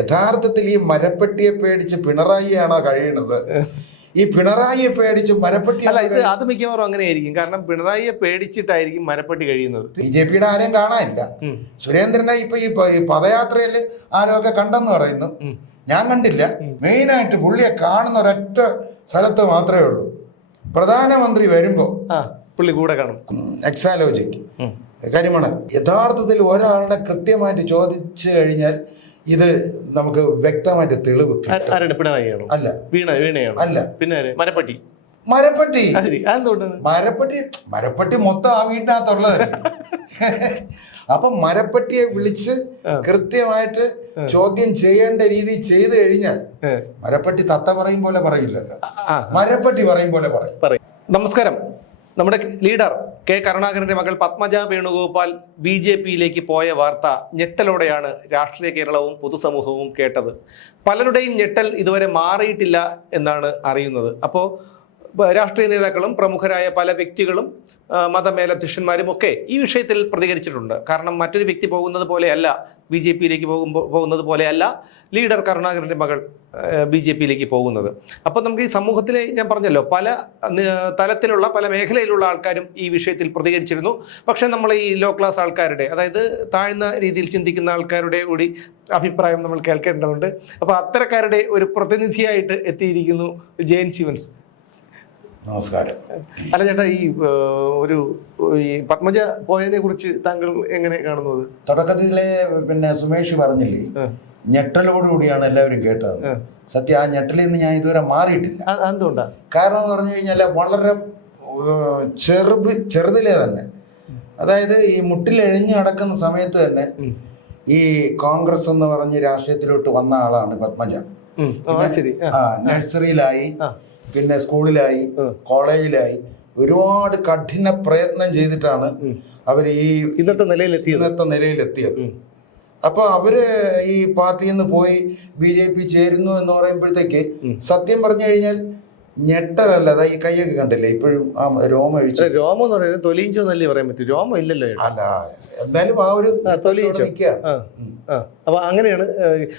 യഥാർത്ഥത്തിൽ ഈ മരപ്പെട്ടിയെ പേടിച്ച് പിണറായിയാണോ കഴിയുന്നത്? ഈ പിണറായിയെ പേടിച്ച് മരപ്പെട്ടി അല്ല, ഇത് അത് മിക്കവാറും അങ്ങനെയായിരിക്കും. കാരണം പിണറായിയെ പേടിച്ചിട്ടായിരിക്കും മരപ്പെട്ടി കഴിയുന്നത്. BJPയുടെ ആരെയും കാണാനില്ല. സുരേന്ദ്രനെ ഇപ്പൊ ഈ പദയാത്രയിൽ ആരൊക്കെ കണ്ടെന്ന് പറയുന്നു, ഞാൻ കണ്ടില്ല. മെയിനായിട്ട് പുള്ളിയെ കാണുന്ന ഒരൊറ്റ സ്ഥലത്ത് മാത്രമേ ഉള്ളൂ. പ്രധാനമന്ത്രി വരുമ്പോ പുള്ളി കൂടെ കാണും. എക്സാലോജിക്ക് കരിമണൽ യഥാർത്ഥത്തിൽ ഒരാളുടെ കൃത്യമായിട്ട് ചോദിച്ചു കഴിഞ്ഞാൽ ഇത് നമുക്ക് വ്യക്തമായിട്ട് തെളിവ് പിണറായിയാണോ? അല്ല. വീണയാണോ? അല്ല. പിന്നെ മരപ്പെട്ടി. മരപ്പെട്ടി മൊത്തം ആ വീട്ടിനകത്തുള്ളത്. അപ്പൊ മരപ്പെട്ടിയെ വിളിച്ച് കൃത്യമായിട്ട് ചോദ്യം ചെയ്യേണ്ട രീതി ചെയ്തു കഴിഞ്ഞാൽ മരപ്പെട്ടി തത്ത പറയും പോലെ പറയില്ലല്ലോ, മരപ്പെട്ടി പറയും പോലെ പറയും. നമസ്കാരം. നമ്മുടെ ലീഡർ കെ കരുണാകരന്റെ മകൾ പത്മജ വേണുഗോപാൽ BJPയിലേക്ക് പോയ വാർത്ത ഞെട്ടലോടെയാണ് രാഷ്ട്രീയ കേരളവും പൊതുസമൂഹവും കേട്ടത്. പലരുടെയും ഞെട്ടൽ ഇതുവരെ മാറിയിട്ടില്ല എന്നാണ് അറിയുന്നത്. അപ്പോൾ രാഷ്ട്രീയ നേതാക്കളും പ്രമുഖരായ പല വ്യക്തികളും മതമേലധ്യക്ഷന്മാരും ഒക്കെ ഈ വിഷയത്തിൽ പ്രതികരിച്ചിട്ടുണ്ട്. കാരണം മറ്റൊരു വ്യക്തി പോകുന്നത് പോലെയല്ല, BJPയിലേക്ക് പോകുന്നത് പോലെയല്ല ലീഡർ കരുണാകരന്റെ മകൾ BJPയിലേക്ക് പോകുന്നത്. അപ്പോൾ നമുക്ക് ഈ സമൂഹത്തിലെ, ഞാൻ പറഞ്ഞല്ലോ, പല തലത്തിലുള്ള പല മേഖലയിലുള്ള ആൾക്കാരും ഈ വിഷയത്തിൽ പ്രതികരിച്ചിരുന്നു. പക്ഷേ നമ്മൾ ഈ ലോ ക്ലാസ് ആൾക്കാരുടെ, അതായത് താഴ്ന്ന രീതിയിൽ ചിന്തിക്കുന്ന ആൾക്കാരുടെ കൂടി അഭിപ്രായം നമ്മൾ കേൾക്കേണ്ടതുണ്ട്. അപ്പോൾ അത്തരക്കാരുടെ ഒരു പ്രതിനിധിയായിട്ട് എത്തിയിരിക്കുന്നു ജയൻ ശിവൻസ്. നമസ്കാരം. അല്ല ചേട്ടാ, ഈ പത്മജ പോയതിനെ കുറിച്ച് താങ്കൾ എങ്ങനെ കാണുന്നത്? തുടക്കത്തിലെ സുമേഷ് പറഞ്ഞില്ലേ, ഞെട്ടലോടുകൂടിയാണ് എല്ലാവരും കേട്ടത്. സത്യം, ആ ഞെട്ടലിൽ നിന്ന് ഞാൻ ഇതുവരെ മാറിയിട്ടില്ല. എന്തുകൊണ്ടാ? കാരണം എന്ന് പറഞ്ഞു കഴിഞ്ഞാൽ വളരെ ചെറുതിലെ തന്നെ, അതായത് ഈ മുട്ടിലെഴിഞ്ഞ് നടക്കുന്ന സമയത്ത് തന്നെ ഈ കോൺഗ്രസ് എന്ന് പറഞ്ഞ് രാഷ്ട്രീയത്തിലോട്ട് വന്ന ആളാണ് പത്മജ. നഴ്സറിയിലായി, പിന്നെ സ്കൂളിലായി, കോളേജിലായി ഒരുപാട് കഠിന പ്രയത്നം ചെയ്തിട്ടാണ് അവർ ഈ ഇന്നത്തെ നിലയിലെത്തിയത്. അപ്പൊ അവര് ഈ പാർട്ടിയിൽ നിന്ന് പോയി BJP ചേരുന്നു എന്ന് പറയുമ്പോഴത്തേക്ക് സത്യം പറഞ്ഞു കഴിഞ്ഞാൽ ഞെട്ടലല്ല. അതാ ഈ കൈയൊക്കെ കണ്ടില്ലേ, ഇപ്പോഴും ആ രോമം ഒഴിച്ചു. രോമം എന്ന് പറയുന്നത് തൊലിയിച്ചോന്നല്ലേ പറയാൻ പറ്റും, രോമം ഇല്ലല്ലോ. അല്ല, എന്തായാലും ആ ഒരു തൊലിയിച്ചോ. അപ്പൊ അങ്ങനെയാണ്.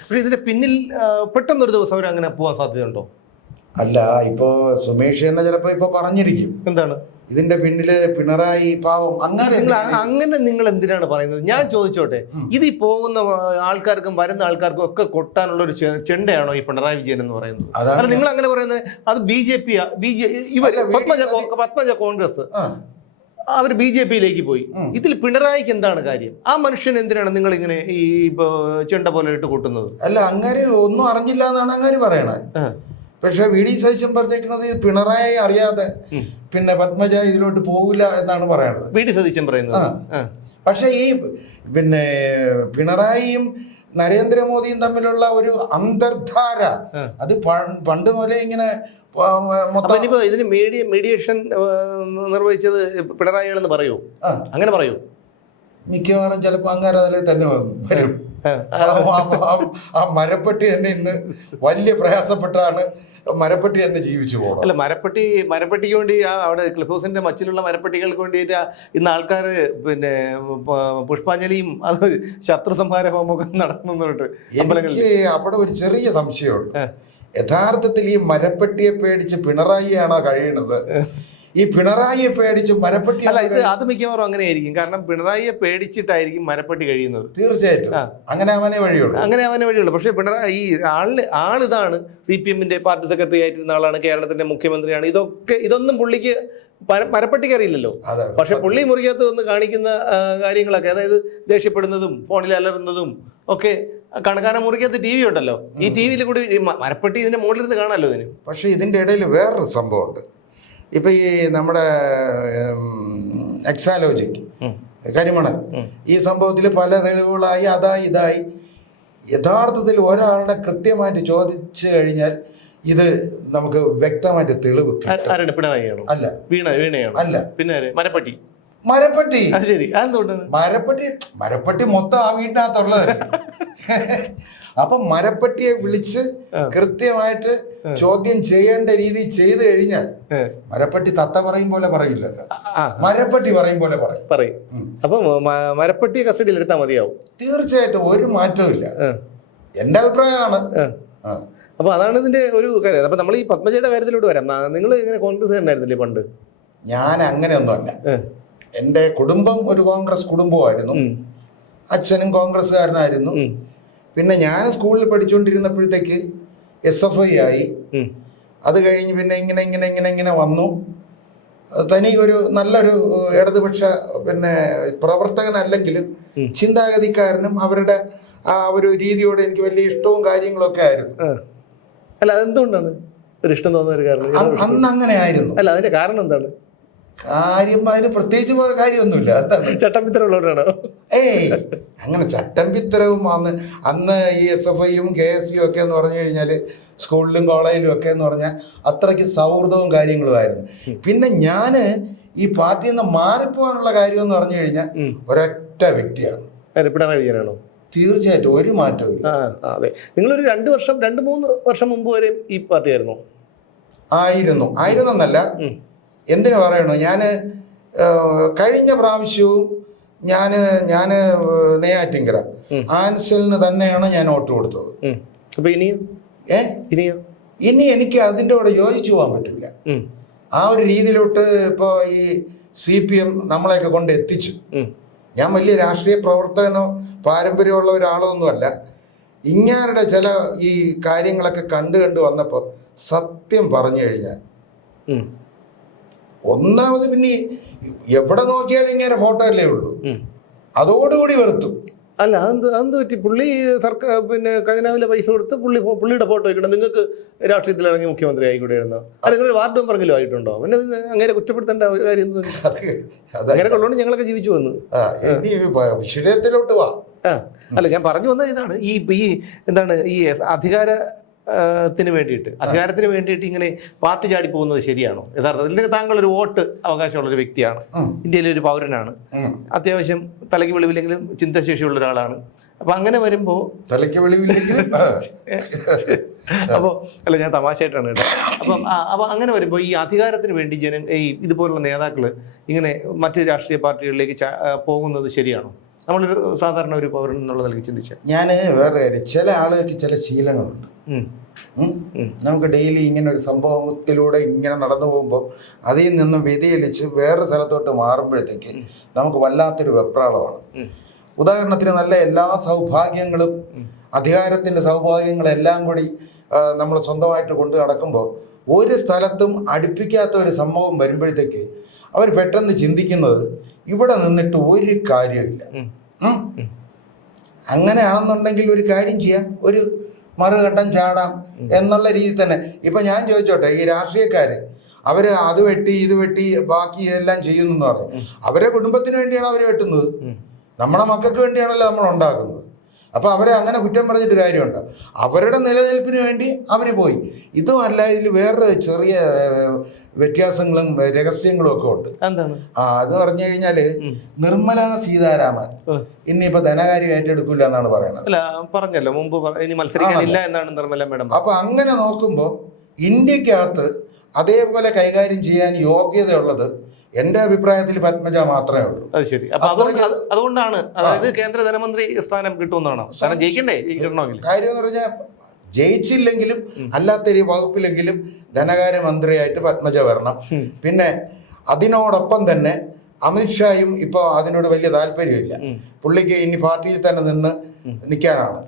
പക്ഷെ ഇതിന്റെ പിന്നിൽ പെട്ടെന്നൊരു ദിവസം അവർ അങ്ങനെ പോകാൻ സാധ്യതയുണ്ടോ? അല്ല, ഇപ്പോ സുമേഷ് തന്നെ ചിലപ്പോ ഇപ്പൊ പറഞ്ഞിരിക്കും എന്താണ് ഇതിന്റെ പിന്നില് പിണറായി പാവം. അങ്ങനെ നിങ്ങൾ എന്തിനാണ് പറയുന്നത്? ഞാൻ ചോദിച്ചോട്ടെ, ഇത് ഈ പോകുന്ന ആൾക്കാർക്കും വരുന്ന ആൾക്കാർക്കും ഒക്കെ കൊട്ടാനുള്ള ഒരു ചെണ്ടയാണോ ഈ പിണറായി വിജയൻ എന്ന് പറയുന്നത്? അല്ല, നിങ്ങൾ അങ്ങനെ പറയുന്നത് അത് BJP പത്മജ കോൺഗ്രസ് അവർ BJPയിലേക്ക് പോയി. ഇതിൽ പിണറായിക്ക് എന്താണ് കാര്യം? ആ മനുഷ്യൻ എന്തിനാണ് നിങ്ങൾ ഇങ്ങനെ ഈ ചെണ്ട പോലെ ഇട്ട് കൂട്ടുന്നത്? അല്ല, അങ്ങനെ ഒന്നും അറിഞ്ഞില്ല എന്നാണ് അങ്ങനെ പറയണത്. പക്ഷെ VD സതീശൻ പറഞ്ഞിരിക്കുന്നത് പിണറായി അറിയാതെ പിന്നെ പത്മജ ഇതിലോട്ട് പോകില്ല എന്നാണ് പറയണത്. VD സതീശൻ പറയുന്നത്. പക്ഷെ ഈ പിണറായിയും നരേന്ദ്രമോദിയും തമ്മിലുള്ള ഒരു അന്തർധാര അത് പണ്ട് മുതലേ ഇങ്ങനെ ഇതിന് മീഡിയേഷൻ നിർവഹിച്ചത് പിണറായിയാണെന്ന് പറയൂ, അങ്ങനെ പറയൂ. മിക്കവാറും ചിലപ്പോ അങ്ങനെ അതിൽ തന്നെ വരും. ആ മരപ്പെട്ടി തന്നെ ഇന്ന് വലിയ പ്രയാസപ്പെട്ടാണ് മരപ്പെട്ടി തന്നെ ജീവിച്ചു പോകണം. അല്ല, മരപ്പെട്ടിക്ക് വേണ്ടി അവിടെ ക്ലിഫ് ഹൗസിന്റെ മച്ചിലുള്ള മരപ്പെട്ടികൾക്ക് വേണ്ടിയിട്ട് ഇന്ന് ആൾക്കാർ പിന്നെ പുഷ്പാഞ്ജലിയും അത് ശത്രു സംഹാര ഹോമൊക്കെ നടത്തുന്നുണ്ട്. എനിക്ക് അവിടെ ഒരു ചെറിയ സംശയമുണ്ട്. യഥാർത്ഥത്തിൽ ഈ മരപ്പെട്ടിയെ പേടിച്ച് പിണറായിയാണോ കഴിയുന്നത്? ഈ പിണറായിയെ പേടിച്ച് മരപ്പെട്ടി. അല്ല, അത് മിക്കവാറും അങ്ങനെയായിരിക്കും. കാരണം പിണറായിയെ പേടിച്ചിട്ടായിരിക്കും മരപ്പെട്ടി കഴിയുന്നത്. തീർച്ചയായിട്ടും അങ്ങനെ അവനെ വഴിയുള്ളൂ. പക്ഷെ പിണറായി ഈ ആളിതാണ് CPMന്റെ പാർട്ടി സെക്രട്ടറി ആയിട്ടിരുന്ന ആളാണ്, കേരളത്തിന്റെ മുഖ്യമന്ത്രിയാണ്. ഇതൊന്നും പുള്ളിക്ക് മരപ്പെട്ടിക്ക് അറിയില്ലല്ലോ. പക്ഷെ പുള്ളി മുറിക്കകത്ത് വന്ന് കാണിക്കുന്ന കാര്യങ്ങളൊക്കെ, അതായത് ദേഷ്യപ്പെടുന്നതും ഫോണിൽ അലറുന്നതും ഒക്കെ കണക്കാന മുറിക്കകത്ത് TV ഉണ്ടല്ലോ, ഈ TVയിൽ കൂടി മരപ്പെട്ടി ഇതിന്റെ മുകളിലിരുന്ന് കാണാമല്ലോ ഇതിന്. പക്ഷെ ഇതിന്റെ ഇടയിൽ വേറൊരു സംഭവമുണ്ട്. ഇപ്പൊ ഈ നമ്മുടെ എക്സാലോജിക്ക് കരിമണൽ ഈ സംഭവത്തിൽ പല തെളിവുകളായി ഇതായി. യഥാർത്ഥത്തിൽ ഒരാളുടെ കൃത്യമായിട്ട് ചോദിച്ചു കഴിഞ്ഞാൽ ഇത് നമുക്ക് വ്യക്തമായിട്ട് തെളിവ്. അല്ല, വീണയാണോ? അല്ല. പിന്നെ മരപ്പെട്ടി. മരപ്പെട്ടി മൊത്തം ആ വീട്ടിനകത്തുള്ളത്. അപ്പൊ മരപ്പെട്ടിയെ വിളിച്ച് കൃത്യമായിട്ട് ചോദ്യം ചെയ്യേണ്ട രീതി ചെയ്തു കഴിഞ്ഞാൽ മരപ്പെട്ടി തത്ത പറയും പോലെ പറയില്ലല്ലോ, മരപ്പെട്ടി പറയും പോലെ പറയും. അപ്പൊ മരപ്പെട്ടിയെ കസ്റ്റഡിയിൽ എടുത്താൽ മതിയാവും. തീർച്ചയായിട്ടും, ഒരു മാറ്റവും ഇല്ല. എൻ്റെ അഭിപ്രായമാണ്. അപ്പൊ അതാണ് ഇതിന്റെ ഒരു കാര്യം. അപ്പൊ നമ്മൾ ഈ പത്മജയുടെ കാര്യത്തിലോട്ട് വരാം. നിങ്ങൾ ഇങ്ങനെ കോൺഗ്രസ് ഉണ്ടായിരുന്നില്ലേ പണ്ട്? ഞാൻ അങ്ങനെയൊന്നുമല്ല. എൻ്റെ കുടുംബം ഒരു കോൺഗ്രസ് കുടുംബമായിരുന്നു. അച്ഛനും കോൺഗ്രസ്സുകാരനായിരുന്നു. പിന്നെ ഞാൻ സ്കൂളിൽ പഠിച്ചുകൊണ്ടിരുന്നപ്പോഴത്തേക്ക് SFI ആയി. അത് കഴിഞ്ഞ് പിന്നെ ഇങ്ങനെ വന്നു. തനി ഒരു നല്ലൊരു ഇടതുപക്ഷ പിന്നെ പ്രവർത്തകനല്ലെങ്കിലും ചിന്താഗതിക്കാരനും അവരുടെ ആ ഒരു രീതിയോട് എനിക്ക് വലിയ ഇഷ്ടവും കാര്യങ്ങളൊക്കെ ആയിരുന്നു. അല്ല, അതെന്തുകൊണ്ടാണ് ഒരു ഇഷ്ടം തോന്നുന്ന ഒരു കാരണം? അന്ന് അങ്ങനെ ആയിരുന്നു. അല്ല, അതിന്റെ കാരണം എന്താണ്? കാര്യം അതിന് പ്രത്യേകിച്ച് കാര്യമൊന്നുമില്ല. ചട്ടമ്പിത്തരമുള്ളവരാണോ? അങ്ങനെ ചട്ടമ്പിത്തരവും അന്ന് ഈ SFIയും KSU ഒക്കെ എന്ന് പറഞ്ഞു കഴിഞ്ഞാൽ സ്കൂളിലും കോളേജിലും ഒക്കെ എന്ന് പറഞ്ഞാൽ അത്രയ്ക്ക് സൗഹൃദവും കാര്യങ്ങളുമായിരുന്നു. പിന്നെ ഞാന് ഈ പാർട്ടിയിൽ നിന്ന് മാറിപ്പോകാനുള്ള കാര്യം എന്ന് പറഞ്ഞു കഴിഞ്ഞാൽ ഒരൊറ്റ വ്യക്തിയാണ്. പിണറായി വിജയനാണോ? തീർച്ചയായിട്ടും, ഒരു മാറ്റവും. അതെ. നിങ്ങളൊരു 2-3 വർഷം മുമ്പ് വരെ ഈ പാർട്ടി ആയിരുന്നെന്നല്ല, എന്തിനു പറയണോ, ഞാന് കഴിഞ്ഞ പ്രാവശ്യവും ഞാന് നെയ്യാറ്റിൻകര ആൻസലിന് തന്നെയാണ് ഞാൻ വോട്ട് കൊടുത്തത്. അപ്പൊ ഇനി എനിക്ക് അതിൻ്റെ കൂടെ യോജിച്ചു പോകാൻ പറ്റില്ല. ആ ഒരു രീതിയിലോട്ട് ഇപ്പോൾ ഈ CPM നമ്മളെയൊക്കെ കൊണ്ട് എത്തിച്ചു. ഞാൻ വലിയ രാഷ്ട്രീയ പ്രവർത്തകനോ പാരമ്പര്യമുള്ള ഒരാളോ ഒന്നുമല്ല. ഇങ്ങാരുടെ ചില ഈ കാര്യങ്ങളൊക്കെ കണ്ടു വന്നപ്പോൾ സത്യം പറഞ്ഞു കഴിഞ്ഞാൽ ഒന്നാമത് പിന്നെ എവിടെ നോക്കിയാലും ഇങ്ങനെ ഫോട്ടോ അല്ലേ ഉള്ളൂ, അതോടുകൂടി വെറുത്തു. അല്ല, അതെന്ത് പറ്റി? പുള്ളി സർക്കാർ പിന്നെ ഖജനാവിലെ പൈസ കൊടുത്ത് പുള്ളിയുടെ ഫോട്ടോ വയ്ക്കണം. നിങ്ങൾക്ക് രാഷ്ട്രീയത്തിൽ ഇറങ്ങി മുഖ്യമന്ത്രി ആയിക്കൂടെയായിരുന്നോ? അല്ലെങ്കിൽ വാർഡ് മെമ്പറെങ്കിലും ആയിട്ടുണ്ടോ? പിന്നെ അങ്ങനെ കുറ്റപ്പെടുത്തേണ്ട കാര്യം അങ്ങനെ ഉള്ളതുകൊണ്ട് ഞങ്ങളൊക്കെ ജീവിച്ചു വന്നു. വിഷയത്തിലോട്ട് വാ. അല്ല, ഞാൻ പറഞ്ഞു വന്നത് ഇതാണ്. ഈ എന്താണ് ഈ അധികാരത്തിന് വേണ്ടിയിട്ട് ഇങ്ങനെ പാർട്ടി ചാടി പോകുന്നത് ശരിയാണോ? യഥാർത്ഥത്തിൽ താങ്കൾ ഒരു വോട്ട് അവകാശമുള്ള ഒരു വ്യക്തിയാണ്, ഇന്ത്യയിലെ ഒരു പൗരനാണ്, അത്യാവശ്യം തലയ്ക്ക് വെളിവില്ലെങ്കിലും ചിന്താശേഷിയുള്ള ഒരാളാണ്. അപ്പൊ അങ്ങനെ വരുമ്പോ തലയ്ക്ക് വെളിവില്ലെങ്കിലും അപ്പോൾ അല്ല, ഞാൻ തമാശയായിട്ടാണ് കേട്ടോ. അപ്പൊ അങ്ങനെ വരുമ്പോൾ ഈ അധികാരത്തിന് വേണ്ടി ഇതുപോലുള്ള നേതാക്കള് ഇങ്ങനെ മറ്റ് രാഷ്ട്രീയ പാർട്ടികളിലേക്ക് പോകുന്നത് ശരിയാണോ? നമ്മളൊരു സാധാരണ ഒരു പൗരൻ എന്നുള്ള നിലയ്ക്ക് ചിന്തിച്ചാൽ. ഞാൻ വേറെ കാര്യം, ചില ആളുകൾക്ക് ചില ശീലങ്ങളുണ്ട്. നമുക്ക് ഡെയിലി ഇങ്ങനെ ഒരു സംഭവത്തിലൂടെ ഇങ്ങനെ നടന്നു പോകുമ്പോൾ അതിൽ നിന്നും വ്യതിചലിച്ച് വേറെ സ്ഥലത്തോട്ട് മാറുമ്പോഴത്തേക്ക് നമുക്ക് വല്ലാത്തൊരു വെപ്രാളമാണ്. ഉദാഹരണത്തിന് നല്ല എല്ലാ സൗഭാഗ്യങ്ങളും അധികാരത്തിൻ്റെ സൗഭാഗ്യങ്ങളെല്ലാം കൂടി നമ്മൾ സ്വന്തമായിട്ട് കൊണ്ട് നടക്കുമ്പോൾ ഒരു സ്ഥലത്തും അടുപ്പിക്കാത്ത ഒരു സംഭവം വരുമ്പോഴത്തേക്ക് അവർ പെട്ടെന്ന് ചിന്തിക്കുന്നത് ഇവിടെ നിന്നിട്ട് ഒരു കാര്യമില്ല. അങ്ങനെയാണെന്നുണ്ടെങ്കിൽ ഒരു കാര്യം ചെയ്യാം, ഒരു മറുകണ്ടം ചാടാം എന്നുള്ള രീതി തന്നെ. ഇപ്പം ഞാൻ ചോദിച്ചോട്ടെ, ഈ രാഷ്ട്രീയക്കാര് അവര് അത് വെട്ടി ഇത് വെട്ടി ബാക്കി എല്ലാം ചെയ്യുന്നു എന്ന് പറയും. അവരെ കുടുംബത്തിന് വേണ്ടിയാണ് അവർ വെട്ടുന്നത്, നമ്മളെ മക്കൾക്ക് വേണ്ടിയാണല്ലോ നമ്മൾ ഉണ്ടാക്കുന്നത്. അപ്പോൾ അവരെ അങ്ങനെ കുറ്റം പറഞ്ഞിട്ട് കാര്യമുണ്ടോ? അവരുടെ നിലനിൽപ്പിന് വേണ്ടി അവർ പോയി. ഇതുമല്ല, ഇതിൽ വേറെ ചെറിയ വ്യത്യാസങ്ങളും രഹസ്യങ്ങളും ഒക്കെ ഉണ്ട്. അത് പറഞ്ഞു കഴിഞ്ഞാല് നിർമ്മല സീതാരാമൻ ഇനിയിപ്പോ ധനകാര്യം ഏറ്റെടുക്കില്ല എന്നാണ് പറയുന്നത്. പറഞ്ഞല്ലോ മുമ്പ്, ഇനി മത്സരിക്കാനില്ല എന്നാണ് നിർമ്മല മേഡം. അപ്പൊ അങ്ങനെ നോക്കുമ്പോ ഇന്ത്യക്കകത്ത് അതേപോലെ കൈകാര്യം ചെയ്യാൻ യോഗ്യതയുള്ളത് എന്റെ അഭിപ്രായത്തിൽ പത്മജ മാത്രമേ ഉള്ളൂ. അത് ശരി. അതുകൊണ്ടാണ്, അതായത് കേന്ദ്ര ധനമന്ത്രി സ്ഥാനം കിട്ടുമെന്നാണോ? ജയിക്കണ്ടേ? കാര്യം എന്ന് പറഞ്ഞാൽ ജയിച്ചില്ലെങ്കിലും അല്ലാത്ത വകുപ്പിലെങ്കിലും ധനകാര്യമന്ത്രിയായിട്ട് പത്മജ വരണം. പിന്നെ അതിനോടൊപ്പം തന്നെ അമിത്ഷായും ഇപ്പൊ അതിനോട് വലിയ താല്പര്യമില്ല. പുള്ളിക്ക് ഇനി പാർട്ടിയിൽ തന്നെ നിന്ന് നിൽക്കാനാണ്.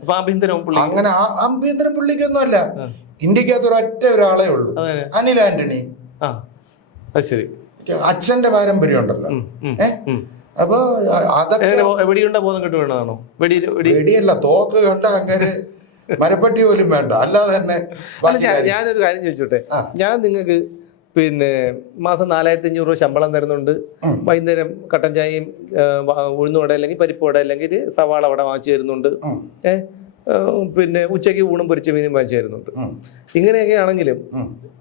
അങ്ങനെ ആഭ്യന്തരം പുള്ളിക്കൊന്നും അല്ല, ഇന്ത്യക്കകത്ത് ഒരൊറ്റ ഒരാളെ ഉള്ളൂ, അനിൽ ആന്റണി. അച്ഛന്റെ പാരമ്പര്യം ഉണ്ടല്ലോ. അപ്പൊ അതൊക്കെ വെടിയല്ല, തോക്ക് കണ്ട അങ്ങനെ മരപ്പട്ടി പോലും വേണ്ട, അല്ലാതെ തന്നെ. ഞാനൊരു കാര്യം ചോദിച്ചോട്ടെ, ഞാൻ നിങ്ങൾക്ക് പിന്നെ മാസം 4500 രൂപ ശമ്പളം തരുന്നുണ്ട്, വൈകുന്നേരം കട്ടൻ ചായയും ഉഴുന്നുവട അല്ലെങ്കിൽ പരിപ്പുവട അല്ലെങ്കിൽ സവാള വട വാങ്ങിച്ചു തരുന്നുണ്ട്, പിന്നെ ഉച്ചയ്ക്ക് ഊണും പൊരിച്ച മീനും വാങ്ങിച്ചു തരുന്നുണ്ട്. ഇങ്ങനെയൊക്കെ ആണെങ്കിലും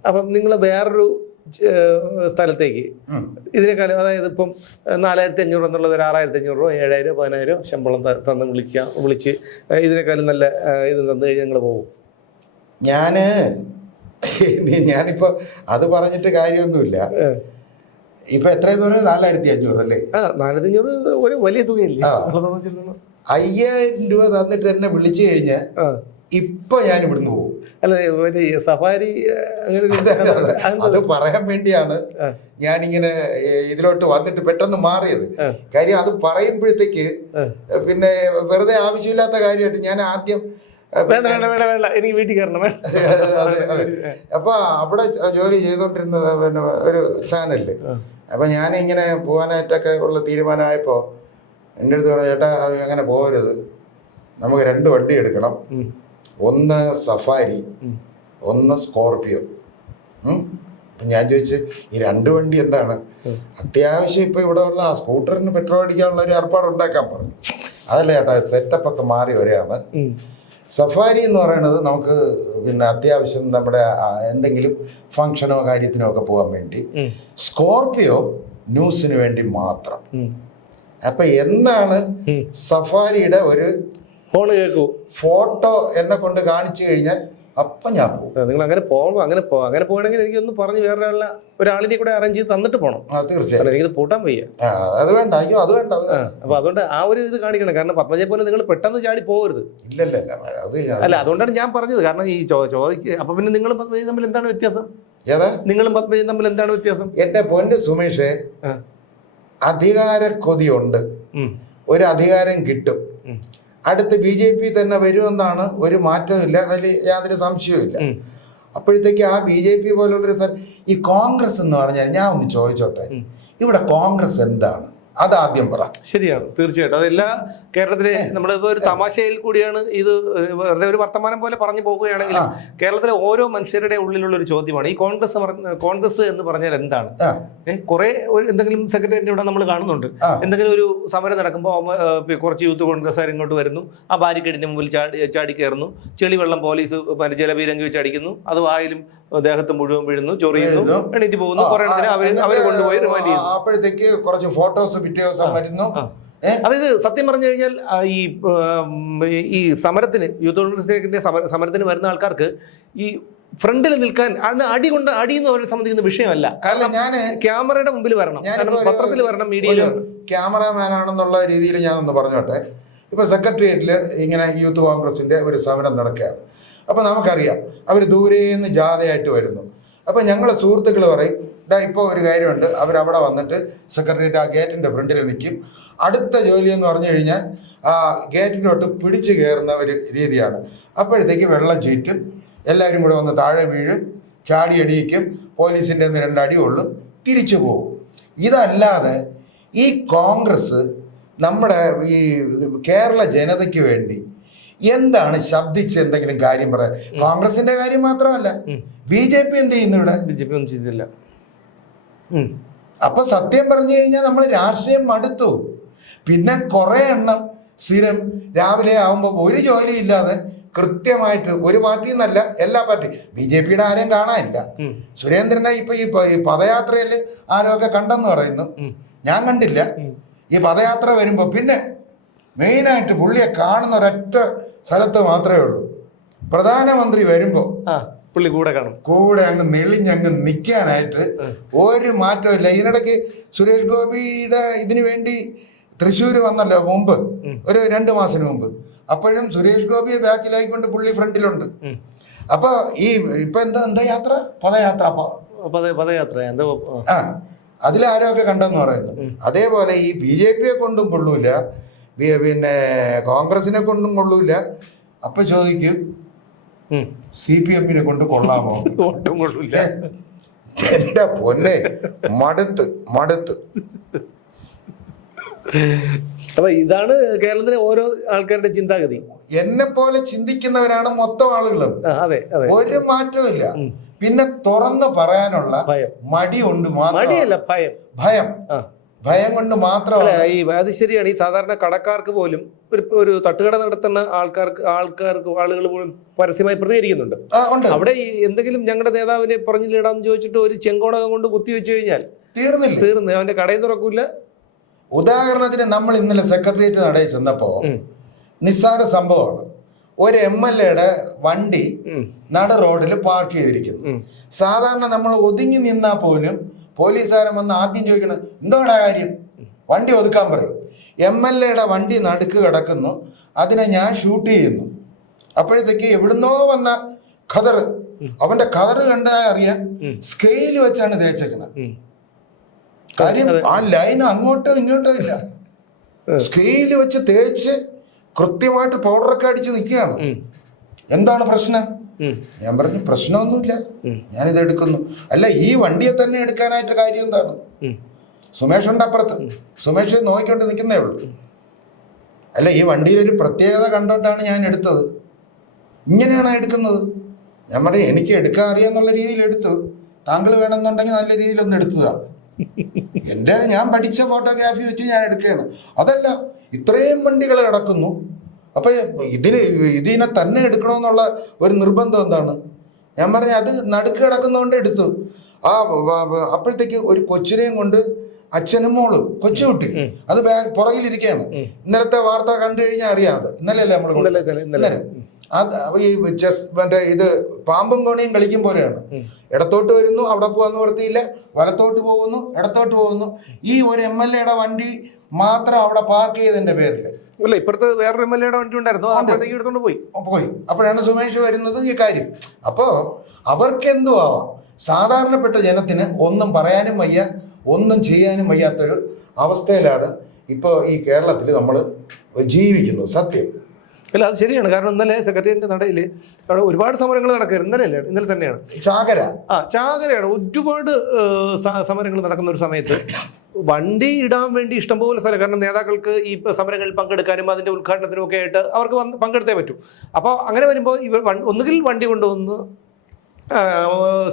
അപ്പം നിങ്ങൾ വേറൊരു സ്ഥലത്തേക്ക് ഇതിനേക്കാളും, അതായത് ഇപ്പം 4500 എന്നുള്ളത് ഒരു 6500 രൂപ 7000 10000 ശമ്പളം തന്ന് വിളിച്ച് ഇതിനേക്കാളും നല്ല ഇത് തന്നു കഴിഞ്ഞാൽ നിങ്ങൾ പോകും? ഞാനിപ്പോ അത് പറഞ്ഞിട്ട് കാര്യമൊന്നുമില്ല. ഇപ്പൊ എത്രയും ദൂരം 4500 അല്ലേ? 4500 ഒരു വലിയ തുകയല്ലേ? 5000 രൂപ തന്നിട്ട് എന്നെ വിളിച്ചു കഴിഞ്ഞാൽ ഇപ്പൊ ഞാൻ ഇവിടുന്ന് പോകും. അല്ല സഫാരി അത് പറയാൻ വേണ്ടിയാണ് ഞാനിങ്ങനെ ഇതിലോട്ട് വന്നിട്ട് പെട്ടെന്ന് മാറിയത്. കാര്യം അത് പറയുമ്പോഴത്തേക്ക് പിന്നെ വെറുതെ ആവശ്യമില്ലാത്ത കാര്യമായിട്ട് ഞാൻ ആദ്യം എനിക്ക് വീട്ടിൽ കയറണം. അപ്പൊ അവിടെ ജോലി ചെയ്തോണ്ടിരുന്നത് പിന്നെ ഒരു ചാനലില്. അപ്പൊ ഞാനിങ്ങനെ പോകാനായിട്ടൊക്കെ ഉള്ള തീരുമാനമായപ്പോ എൻ്റെ അടുത്ത് പറഞ്ഞു, ചേട്ടാ അങ്ങനെ പോകരുത്, നമുക്ക് 2 വണ്ടി എടുക്കണം, ഒന്ന് സഫാരി, ഒന്ന് സ്കോർപിയോ. ഞാൻ ചോദിച്ചു ഈ 2 വണ്ടി എന്താണ്? അത്യാവശ്യം ഇപ്പൊ ഇവിടെ ഉള്ള ആ സ്കൂട്ടറിന് പെട്രോൾ അടിക്കാനുള്ള ഒരു ഏർപ്പാട് ഉണ്ടാക്കാൻ പറഞ്ഞു. അതല്ല ചേട്ടാ, സെറ്റപ്പ് ഒക്കെ മാറി വരികയാണ്. സഫാരി എന്ന് പറയുന്നത് നമുക്ക് പിന്നെ അത്യാവശ്യം നമ്മുടെ എന്തെങ്കിലും ഫംഗ്ഷനോ കാര്യത്തിനോ ഒക്കെ പോകാൻ വേണ്ടി, സ്കോർപിയോ ന്യൂസിന് വേണ്ടി മാത്രം. അപ്പൊ എന്നാണ് സഫാരിയുടെ ഒരു ഫോട്ടോ എന്നെ കൊണ്ട് കാണിച്ചു കഴിഞ്ഞാൽ അപ്പൊ ഞാൻ പോകും. നിങ്ങൾ അങ്ങനെ പോകുമ്പോൾ അങ്ങനെ പോകണമെങ്കിൽ എനിക്കൊന്ന് പറഞ്ഞ് വേറെ ഒരാളിനെ കൂടെ അറേഞ്ച് ചെയ്ത് തന്നിട്ട് പോകണം. തീർച്ചയായും എനിക്കിത് പൂട്ടാൻ വയ്യ. അത് വേണ്ട, അയ്യോ അത് വേണ്ട. അപ്പൊ അതുകൊണ്ട് ആ ഒരു ഇത് കാണിക്കണം. കാരണം പത്മജയെ പോലെ നിങ്ങൾ പെട്ടെന്ന് ചാടി പോകരുത്. ഇല്ലല്ല അല്ല, അതുകൊണ്ടാണ് ഞാൻ പറഞ്ഞത്. കാരണം ഈ ചോദിക്കുക അപ്പൊ പിന്നെ നിങ്ങളും പത്മജയും തമ്മിൽ എന്താണ് വ്യത്യാസം? ഏതാ നിങ്ങളും പത്മജയും തമ്മിൽ എന്താണ് വ്യത്യാസം? എന്റെ പൊന്ന് സുമേഷേ, അധികാര കൊതിയുണ്ട്, ഒരു അധികാരം കിട്ടും, അടുത്ത് BJP തന്നെ വരുമെന്നാണ്, ഒരു മാറ്റവും ഇല്ല, അതിൽ യാതൊരു സംശയവും ഇല്ല. അപ്പോഴത്തേക്ക് ആ BJP പോലുള്ളൊരു ഈ കോൺഗ്രസ് എന്ന് പറഞ്ഞാൽ, ഞാൻ ഒന്ന് ചോദിച്ചോട്ടെ, ഇവിടെ കോൺഗ്രസ് എന്താണ്? അതാദ്യം പറ. ശരിയാണ്, തീർച്ചയായിട്ടും. അതെല്ലാ കേരളത്തിലെ നമ്മളിപ്പോ ഒരു തമാശയിൽ കൂടിയാണ് ഇത്, വെറുതെ ഒരു വർത്തമാനം പോലെ പറഞ്ഞു പോകുകയാണെങ്കിലും കേരളത്തിലെ ഓരോ മനുഷ്യരുടെ ഉള്ളിലുള്ള ഒരു ചോദ്യമാണ് ഈ കോൺഗ്രസ് എന്ന് പറഞ്ഞാൽ എന്താണ്? കുറെ എന്തെങ്കിലും സെക്രട്ടേറിയറ്റ് ഇവിടെ നമ്മൾ കാണുന്നുണ്ട്. എന്തെങ്കിലും ഒരു സമരം നടക്കുമ്പോൾ കുറച്ച് യൂത്ത് കോൺഗ്രസ്സുകാർ ഇങ്ങോട്ട് വരുന്നു, ആ ബാരിക്കേഡിന്റെ മുമ്പിൽ ചാടി കയറുന്നു, ചെളിവെള്ളം പോലീസ് ജലപീരങ്കി വെച്ച് അടിക്കുന്നു, അത് വായിലും ദേഹത്ത് മുഴുവൻ വീഴുന്നു, ചൊറിയുന്നു, എണീറ്റ് പോകുന്നു. കുറെ അവരെ കൊണ്ടുപോയി റിമാൻഡ് ചെയ്യുന്നു. അപ്പോഴത്തേക്ക് കുറച്ച് ഫോട്ടോസ് പിറ്റേ ദിവസം വരുന്നു. അതായത് സത്യം പറഞ്ഞു കഴിഞ്ഞാൽ ഈ സമരത്തിന്, യൂത്ത് കോൺഗ്രസിന്റെ സമരത്തിന് വരുന്ന ആൾക്കാർക്ക് ഈ ഫ്രണ്ടിൽ നിൽക്കാൻ അടി എന്ന് അവരെ സംബന്ധിക്കുന്ന വിഷയമല്ല. കാരണം ക്യാമറയുടെ മുമ്പിൽ വരണം, പത്രത്തിൽ വരണം, മീഡിയയിൽ വരണം. ക്യാമറാമാൻ ആണെന്നുള്ള രീതിയിൽ ഞാനൊന്ന് പറഞ്ഞോട്ടെ. ഇപ്പൊ സെക്രട്ടേറിയറ്റിൽ ഇങ്ങനെ യൂത്ത് കോൺഗ്രസിന്റെ ഒരു സമരം നടക്കുകയാണ്. അപ്പൊ നമുക്കറിയാം അവർ ദൂരേന്ന് ജാഥയായിട്ട് വരുന്നു. അപ്പൊ ഞങ്ങളെ സുഹൃത്തുക്കൾ പറയും, ഇപ്പോൾ ഒരു കാര്യമുണ്ട്, അവരവിടെ വന്നിട്ട് സെക്രട്ടേറിയറ്റ് ആ ഗേറ്റിന്റെ ഫ്രണ്ടിൽ നിൽക്കും. അടുത്ത ജോലി എന്ന് പറഞ്ഞു കഴിഞ്ഞാൽ ആ ഗേറ്റിനോട്ട് പിടിച്ചു കയറുന്ന ഒരു രീതിയാണ്. അപ്പോഴത്തേക്ക് വെള്ളം ചീറ്റും, എല്ലാവരും കൂടെ വന്ന് താഴെ വീഴും, ചാടി അടിയിക്കും, പോലീസിൻ്റെ 2 അടി കൊള്ളും, തിരിച്ചു പോകും. ഇതല്ലാതെ ഈ കോൺഗ്രസ് നമ്മുടെ ഈ കേരള ജനതയ്ക്ക് വേണ്ടി എന്താണ് ശബ്ദിച്ച് എന്തെങ്കിലും കാര്യം പറയാൻ? കോൺഗ്രസിന്റെ കാര്യം മാത്രമല്ല, BJP എന്ത് ചെയ്യുന്നു ഇവിടെ? BJP ഒന്നും ചെയ്തില്ല. അപ്പൊ സത്യം പറഞ്ഞു കഴിഞ്ഞാൽ നമ്മൾ രാഷ്ട്രീയം മടുത്തു. പിന്നെ കുറെ എണ്ണം സ്ഥിരം രാവിലെ ആവുമ്പോൾ ഒരു ജോലി ഇല്ലാതെ കൃത്യമായിട്ട് ഒരു പാർട്ടി എന്നല്ല, എല്ലാ പാർട്ടി, BJPയുടെ ആരെയും കാണാനില്ല. സുരേന്ദ്രനെ ഇപ്പൊ ഈ പദയാത്രയിൽ ആരൊക്കെ കണ്ടെന്ന് പറയുന്നു, ഞാൻ കണ്ടില്ല. ഈ പദയാത്ര വരുമ്പോ പിന്നെ മെയിനായിട്ട് പുള്ളിയെ കാണുന്ന ഒരൊറ്റ സ്ഥലത്ത് മാത്രമേ ഉള്ളൂ. പ്രധാനമന്ത്രി വരുമ്പോ പുള്ളി കൂടെ അങ്ങ് നെളിഞ്ഞങ്ങ് നിൽക്കാനായിട്ട് ഒരു മാറ്റവും ഇല്ല. ഇതിനിടയ്ക്ക് സുരേഷ് ഗോപിയുടെ ഇതിനു വേണ്ടി തൃശ്ശൂർ വന്നല്ലോ മുമ്പ്, ഒരു 2 മാസത്തിന് മുമ്പ്. അപ്പോഴും സുരേഷ് ഗോപിയെ ബാക്കിലായിക്കൊണ്ട് പുള്ളി ഫ്രണ്ടിലുണ്ട്. അപ്പൊ ഈ ഇപ്പൊ എന്താ യാത്ര, പദയാത്ര അതിലാരൊക്കെ കണ്ടെന്ന് പറയുന്നു. അതേപോലെ ഈ BJPയെ കൊണ്ടും കൊള്ളൂല, പിന്നെ കോൺഗ്രസിനെ കൊണ്ടും കൊള്ളൂല. അപ്പൊ ചോദിക്കും CPM-നെ കൊണ്ട് കൊള്ളാമോ? ഒട്ടും കൊള്ളൂല. എന്റെ പൊന്നെ, മടുത്ത്. അപ്പൊ ഇതാണ് കേരളത്തിലെ ഓരോ ആൾക്കാരുടെ ചിന്താഗതി. എന്നെ പോലെ ചിന്തിക്കുന്നവരാണ് മൊത്തം ആളുകളും. അതെ, ഒരു മാറ്റവും ഇല്ല. പിന്നെ തുറന്ന് പറയാനുള്ള മടിയുണ്ട്, മടിയല്ല ഭയം കൊണ്ട് മാത്രമല്ല. അത് ശരിയാണ്. ഈ സാധാരണ കടക്കാർക്ക് പോലും ഒരു തട്ടുകട നടത്തുന്ന ആളുകൾ പോലും പരസ്യമായി പ്രതികരിക്കുന്നുണ്ട്. അവിടെ എന്തെങ്കിലും ഞങ്ങളുടെ നേതാവിനെ പറഞ്ഞില്ലിടാന്ന് ചോദിച്ചിട്ട് ഒരു ചെങ്കോണകം കൊണ്ട് കുത്തിവെച്ച് കഴിഞ്ഞാൽ തീർന്നു, അവന്റെ കടയിൽ തുറക്കൂല. ഉദാഹരണത്തിന് നമ്മൾ ഇന്നലെ സെക്രട്ടേറിയറ്റ് നടയിൽ ചെന്നപ്പോ നിസ്സാര സംഭവമാണ്, ഒരു MLA-യുടെ വണ്ടി നട റോഡിൽ പാർക്ക് ചെയ്തിരിക്കുന്നു. സാധാരണ നമ്മൾ ഒതുങ്ങി നിന്നാ പോലും പോലീസുകാരൻ വന്ന് ആദ്യം ചോദിക്കണം, എന്തോടാ കാര്യം, വണ്ടി ഒതുക്കാൻ പറയും. MLA-യുടെ വണ്ടി നടുക്ക് കിടക്കുന്നു, അതിനെ ഞാൻ ഷൂട്ട് ചെയ്യുന്നു. അപ്പോഴത്തേക്ക് എവിടുന്നോ വന്ന ഖദർ, അവന്റെ ഖദർ കണ്ടാൽ അറിയാൻ സ്കെയിൽ വെച്ചാണ് തേച്ചേക്കുന്നത്. കാര്യം ആ ലൈൻ അങ്ങോട്ടോ ഇങ്ങോട്ടോ ഇല്ല, സ്കെയിൽ വെച്ച് തേച്ച് കൃത്യമായിട്ട് പൗഡറൊക്കെ അടിച്ച് നിൽക്കുകയാണ്. എന്താണ് പ്രശ്നം? ഞാൻ പറഞ്ഞു പ്രശ്നമൊന്നുമില്ല, ഞാനിത് എടുക്കുന്നു. അല്ല, ഈ വണ്ടിയെ തന്നെ എടുക്കാനായിട്ട് കാര്യം എന്താണ്? സുമേഷ് ഉണ്ട് അപ്പുറത്ത്, സുമേഷ് നോക്കിക്കൊണ്ട് നിൽക്കുന്നേ ഉള്ളൂ. അല്ല, ഈ വണ്ടിയിലൊരു പ്രത്യേകത കണ്ടോണ്ടാണ് ഞാൻ എടുത്തത്. ഇങ്ങനെയാണ് എടുക്കുന്നത്. ഞാൻ പറയും എനിക്ക് എടുക്കാൻ അറിയാന്നുള്ള രീതിയിൽ എടുത്തു, താങ്കൾ വേണമെന്നുണ്ടെങ്കിൽ നല്ല രീതിയിലൊന്ന് എടുത്തതാ. ഞാൻ പഠിച്ച ഫോട്ടോഗ്രാഫി വെച്ച് ഞാൻ എടുക്കുകയാണ്. അതല്ല, ഇത്രയും വണ്ടികൾ കിടക്കുന്നു, അപ്പൊ ഇതിനെ തന്നെ എടുക്കണമെന്നുള്ള ഒരു നിർബന്ധം എന്താണ്? ഞാൻ പറഞ്ഞ അത് നടുക്ക് കിടക്കുന്നതുകൊണ്ട് എടുത്തു. അപ്പോഴത്തേക്ക് ഒരു കൊച്ചിനെയും കൊണ്ട് അച്ഛനും മോളും, കൊച്ചുകുട്ടി അത് പുറകിലിരിക്കുകയാണ്. ഇന്നലത്തെ വാർത്ത കണ്ടു കഴിഞ്ഞാൽ അറിയാം. അത് ഇന്നലെയല്ലേ നമ്മൾ ഇന്നലെ ഈ മറ്റേ ഇത് പാമ്പും കോണിയും കളിക്കും പോലെയാണ്. ഇടത്തോട്ട് വരുന്നു, അവിടെ പോകാന്ന് വൃത്തിയില്ല, വലത്തോട്ട് പോകുന്നു, ഇടത്തോട്ട് പോകുന്നു. ഈ ഒരു MLA-യുടെ വണ്ടി മാത്രം അവിടെ പാർക്ക് ചെയ്തതിന്റെ പേരില് ഇപ്പുറത്ത് വേറൊരു MLA-യുടെ വണ്ടി ഉണ്ടായിരുന്നു, എടുത്തോണ്ട് പോയി. അപ്പോഴാണ് സുമേഷ് വരുന്നത് ഈ കാര്യം. അപ്പോ അവർക്ക് എന്തോ ആവാം, സാധാരണപ്പെട്ട ജനത്തിന് ഒന്നും പറയാനും വയ്യ, ഒന്നും ചെയ്യാനും വയ്യാത്തൊരു അവസ്ഥയിലാണ് ഇപ്പോൾ ഈ കേരളത്തിൽ നമ്മൾ ജീവിക്കുന്നത്. സത്യം അല്ല, അത് ശരിയാണ്. കാരണം ഇന്നലെ സെക്രട്ടേറിയറ്റിന്റെ നടയിൽ അവിടെ ഒരുപാട് സമരങ്ങൾ നടക്കുകയാണ്. ഇന്നലെ തന്നെയാണ് ചാകരയാണ്. ഒരുപാട് സമരങ്ങൾ നടക്കുന്ന ഒരു സമയത്ത് വണ്ടി ഇടാൻ വേണ്ടി ഇഷ്ടംപോലെ സ്ഥലം, കാരണം നേതാക്കൾക്ക് ഈ സമരങ്ങളിൽ പങ്കെടുക്കാനും അതിന്റെ ഉദ്ഘാടനത്തിനും ഒക്കെ ആയിട്ട് അവർക്ക് പങ്കെടുത്തേ പറ്റൂ. അപ്പോൾ അങ്ങനെ വരുമ്പോൾ ഇവർ ഒന്നുകിൽ വണ്ടി കൊണ്ടുവന്ന്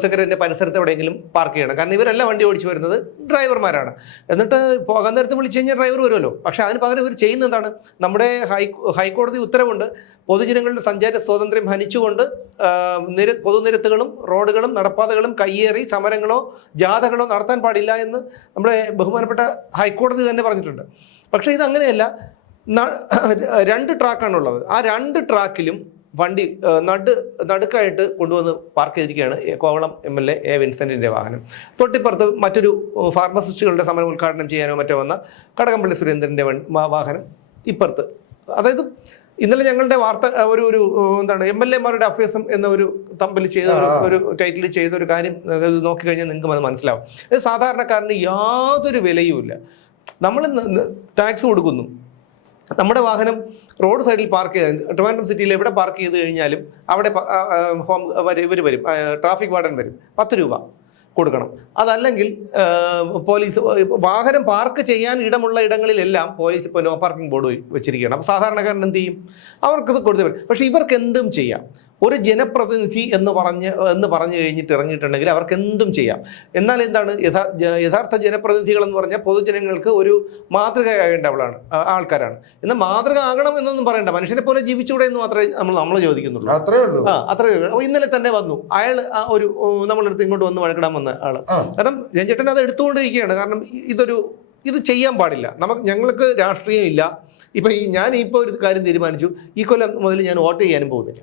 സെക്രട്ടറിന്റെ പരിസരത്ത് എവിടെയെങ്കിലും പാർക്ക് ചെയ്യണം. കാരണം ഇവരെല്ലാം വണ്ടി ഓടിച്ചു വരുന്നത് ഡ്രൈവർമാരാണ്. എന്നിട്ട് പോകാൻ നേരത്ത് വിളിച്ചു കഴിഞ്ഞാൽ ഡ്രൈവർ വരുമല്ലോ. പക്ഷെ അതിന് പകരം ഇവർ ചെയ്യുന്നത് എന്താണ്? നമ്മുടെ ഹൈക്കോടതി ഉത്തരവുണ്ട്, പൊതുജനങ്ങളുടെ സഞ്ചാര സ്വാതന്ത്ര്യം ഹനിച്ചുകൊണ്ട് പൊതുനിരത്തുകളും റോഡുകളും നടപ്പാതകളും കയ്യേറി സമരങ്ങളോ ജാഥകളോ നടത്താൻ പാടില്ല എന്ന് നമ്മുടെ ബഹുമാനപ്പെട്ട ഹൈക്കോടതി തന്നെ പറഞ്ഞിട്ടുണ്ട്. പക്ഷേ ഇതങ്ങനെയല്ല. 2 ട്രാക്കാണുള്ളത്. ആ 2 ട്രാക്കിലും വണ്ടി നടുക്കായിട്ട് കൊണ്ടുവന്ന് പാർക്ക് ചെയ്തിരിക്കുകയാണ് കോവളം MLA A. വിൻസെന്റിന്റെ വാഹനം. തൊട്ടിപ്പുറത്ത് മറ്റൊരു ഫാർമസിസ്റ്റുകളുടെ സമരം ഉദ്ഘാടനം ചെയ്യാനോ മറ്റോ വന്ന കടകംപള്ളി സുരേന്ദ്രന്റെ വാഹനം ഇപ്പുറത്ത്. അതായത് ഇന്നലെ ഞങ്ങളുടെ വാർത്ത ഒരു എന്താണ് MLA-മാരുടെ അഭ്യാസം എന്ന ഒരു തമ്പിൽ ചെയ്ത ഒരു ടൈറ്റിൽ ചെയ്ത ഒരു കാര്യം നോക്കിക്കഴിഞ്ഞാൽ നിങ്ങൾക്കും അത് മനസ്സിലാവും. ഇത് സാധാരണക്കാരന് യാതൊരു വിലയുമില്ല. നമ്മൾ ടാക്സ് കൊടുക്കുന്നു, നമ്മുടെ വാഹനം റോഡ് സൈഡിൽ പാർക്ക് ചെയ്ത് ട്രിവാൻഡ്രം സിറ്റിയിൽ എവിടെ പാർക്ക് ചെയ്ത് കഴിഞ്ഞാലും അവിടെ ഇവർ വരും, ട്രാഫിക് വാർഡൻ വരും, 10 രൂപ കൊടുക്കണം. അതല്ലെങ്കിൽ പോലീസ് വാഹനം പാർക്ക് ചെയ്യാൻ ഇടമുള്ള ഇടങ്ങളിലെല്ലാം പോലീസ് ഇപ്പോൾ നോ പാർക്കിംഗ് ബോർഡ് വെച്ചിരിക്കുകയാണ്. അപ്പോൾ സാധാരണക്കാരൻ എന്ത് ചെയ്യും? അവർക്കത് കൊടുത്തു വരും. പക്ഷേ ഇവർക്ക് എന്തും ചെയ്യാം. ഒരു ജനപ്രതിനിധി എന്ന് പറഞ്ഞു കഴിഞ്ഞിട്ട് ഇറങ്ങിയിട്ടുണ്ടെങ്കിൽ അവർക്ക് എന്തും ചെയ്യാം. എന്നാൽ എന്താണ് യഥാർത്ഥ ജനപ്രതിനിധികൾ എന്ന് പറഞ്ഞാൽ പൊതുജനങ്ങൾക്ക് ഒരു മാതൃകയാകേണ്ട ആൾക്കാരാണ്. എന്നാൽ മാതൃക ആകണം എന്നൊന്നും പറയണ്ട, മനുഷ്യനെ പോലെ ജീവിച്ചുകൂടെ എന്ന് മാത്രമേ നമ്മൾ ചോദിക്കുന്നുള്ളൂ. അത്രയേ ഉള്ളൂ. ഇന്നലെ തന്നെ വന്നു അയാൾ, ഒരു നമ്മളെടുത്ത് ഇങ്ങോട്ട് വന്ന് വഴക്കിടാൻ വന്ന ആള്. കാരണം രഞ്ജേട്ടൻ അത് എടുത്തുകൊണ്ടിരിക്കുകയാണ്. കാരണം ഇത് ചെയ്യാൻ പാടില്ല. ഞങ്ങൾക്ക് രാഷ്ട്രീയം ഇല്ല. ഞാനിപ്പോൾ ഒരു കാര്യം തീരുമാനിച്ചു, ഈ കൊല്ലം മുതൽ ഞാൻ വോട്ട് ചെയ്യാനും പോകുന്നില്ല.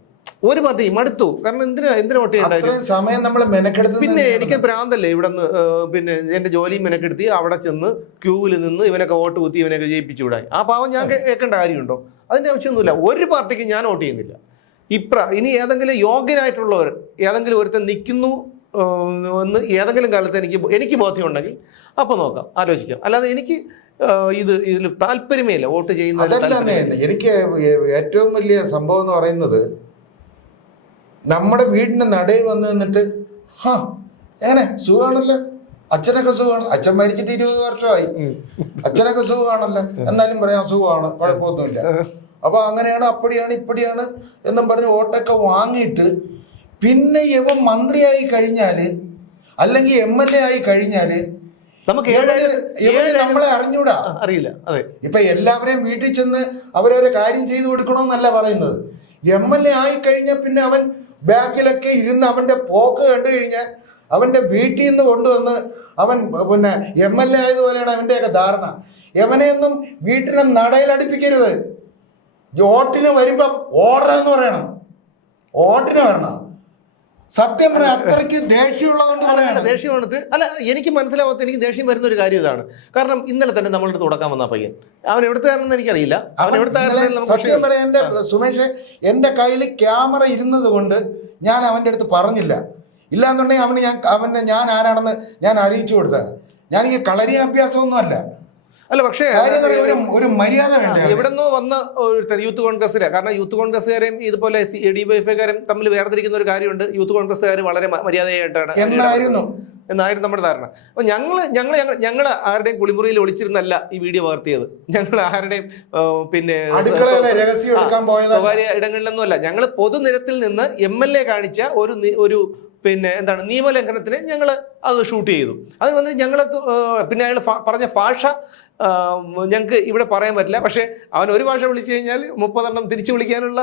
ഒരു പാർട്ടിയും മടുത്തു. കാരണം എന്തിനാ വോട്ട് ചെയ്യണ്ടായിരുന്നു? പിന്നെ എനിക്ക് ഭ്രാന്തല്ലേ ഇവിടെ നിന്ന്, പിന്നെ എന്റെ ജോലിയും മെനക്കെടുത്തി അവിടെ ചെന്ന് ക്യൂവിൽ നിന്ന് ഇവനൊക്കെ വോട്ട് കുത്തി ഇവനൊക്കെ ജയിപ്പിച്ചു വിടാൻ. ആ പാവം ഞാൻ കേൾക്കേണ്ട കാര്യമുണ്ടോ? അതിന്റെ ആവശ്യമൊന്നുമില്ല. ഒരു പാർട്ടിക്ക് ഞാൻ വോട്ട് ചെയ്യുന്നില്ല. ഇനി ഏതെങ്കിലും യോഗ്യനായിട്ടുള്ളവർ ഏതെങ്കിലും ഒരുത്തൻ നിൽക്കുന്നു എന്ന് ഏതെങ്കിലും കാലത്ത് എനിക്ക് ബോധ്യം ഉണ്ടെങ്കിൽ അപ്പോൾ നോക്കാം, ആലോചിക്കാം. അല്ലാതെ എനിക്ക് ഇതിൽ താല്പര്യമേ ഇല്ല വോട്ട് ചെയ്യുന്നത്. എനിക്ക് ഏറ്റവും വലിയ സംഭവം എന്ന് പറയുന്നത്, നമ്മുടെ വീടിന്റെ നടയിൽ വന്ന് നിന്നിട്ട് എങ്ങനെ സുഖമാണല്ലോ, അച്ഛനൊക്കെ സുഖമാണ്, അച്ഛൻ മരിച്ചിട്ട് 20 വർഷമായി, അച്ഛനൊക്കെ സുഖമാണല്ലോ, എന്നാലും പറയാം സുഖമാണ്, കുഴപ്പമൊന്നുമില്ല. അപ്പൊ അങ്ങനെയാണ് അപ്പടിയാണ് ഇപ്പടിയാണ് എന്നും പറഞ്ഞ് വോട്ടൊക്കെ വാങ്ങിയിട്ട് പിന്നെ ഇവൻ മന്ത്രിയായി കഴിഞ്ഞാല് അല്ലെങ്കിൽ MLA ആയി കഴിഞ്ഞാല് നമ്മളെ അറിഞ്ഞൂടാ, അറിയില്ല. ഇപ്പൊ എല്ലാവരെയും വീട്ടിൽ ചെന്ന് അവരവരെ കാര്യം ചെയ്തു കൊടുക്കണമെന്നല്ല പറയുന്നത്. MLA ആയി കഴിഞ്ഞാൽ പിന്നെ അവൻ ബാക്കിലൊക്കെ ഇരുന്ന് അവന്റെ പോക്ക് കണ്ടു കഴിഞ്ഞാൽ അവന്റെ വീട്ടിൽ നിന്ന് കൊണ്ടുവന്ന് അവൻ പിന്നെ MLA ആയതുപോലെയാണ് അവന്റെയൊക്കെ ധാരണ. എവനെയൊന്നും വീട്ടിനെ നടയിലടിപ്പിക്കരുത്. വോട്ടിന് വരുമ്പം ഓർഡർ എന്ന് പറയണം, വോട്ടിന് വരണം. സത്യം പറയാം, അത്രയ്ക്ക് ദേഷ്യമുള്ളതുകൊണ്ട് പറയാണ്. ദേഷ്യമാണത് അല്ല, എനിക്ക് മനസ്സിലാവാത്ത, എനിക്ക് ദേഷ്യം വരുന്ന ഒരു കാര്യം ഇതാണ്. കാരണം ഇന്നലെ തന്നെ നമ്മളുടെ തുടക്കാൻ വന്ന പയ്യൻ, അവൻ എവിടുത്തുകാരനെന്ന് എനിക്കറിയില്ല. അവൻ സത്യം പറയാം, എന്റെ സുമേഷ്, എന്റെ കയ്യിൽ ക്യാമറ ഇരുന്നത് കൊണ്ട് ഞാൻ അവന്റെ അടുത്ത് പറഞ്ഞില്ല. ഇല്ലാന്നുണ്ടെങ്കിൽ ഞാൻ ആരാണെന്ന് ഞാൻ അറിയിച്ചു കൊടുത്തത്. ഞാനിങ്ങനെ കളരി അഭ്യാസമൊന്നും അല്ല. അല്ല, പക്ഷേ ഒരു മര്യാദ വേണ്ട. എവിടെന്നോ വന്ന ഒരു യൂത്ത് കോൺഗ്രസ്സിലെ, കാരണം യൂത്ത് കോൺഗ്രസ്സുകാരെയും ഇതുപോലെ ഡിവൈഎഫ്ഐക്കാരും തമ്മിൽ വേർതിരിക്കുന്ന ഒരു കാര്യമുണ്ട്. യൂത്ത് കോൺഗ്രസ്സുകാർ വളരെ മര്യാദയായിട്ടാണ് എന്നായിരുന്നു നമ്മുടെ ധാരണ. അപ്പൊ ഞങ്ങൾ ആരുടെയും കുളിമുറിയിൽ ഒളിച്ചിരുന്നല്ല ഈ വീഡിയോ പകർത്തിയത്. ഞങ്ങൾ ആരുടെയും പിന്നെ സ്വകാര്യ ഇടങ്ങളിലൊന്നും അല്ല. ഞങ്ങൾ പൊതുനിരത്തിൽ നിന്ന് MLA കാണിച്ച ഒരു പിന്നെ എന്താണ് നിയമലംഘനത്തിന് ഞങ്ങൾ അത് ഷൂട്ട് ചെയ്തു. അതിന് വന്നിട്ട് ഞങ്ങൾ പിന്നെ അയാൾ പറഞ്ഞ ഭാഷ ഞങ്ങൾക്ക് ഇവിടെ പറയാൻ പറ്റില്ല. പക്ഷെ അവൻ ഒരു ഭാഷ വിളിച്ചു കഴിഞ്ഞാൽ 30 എണ്ണം തിരിച്ചു വിളിക്കാനുള്ള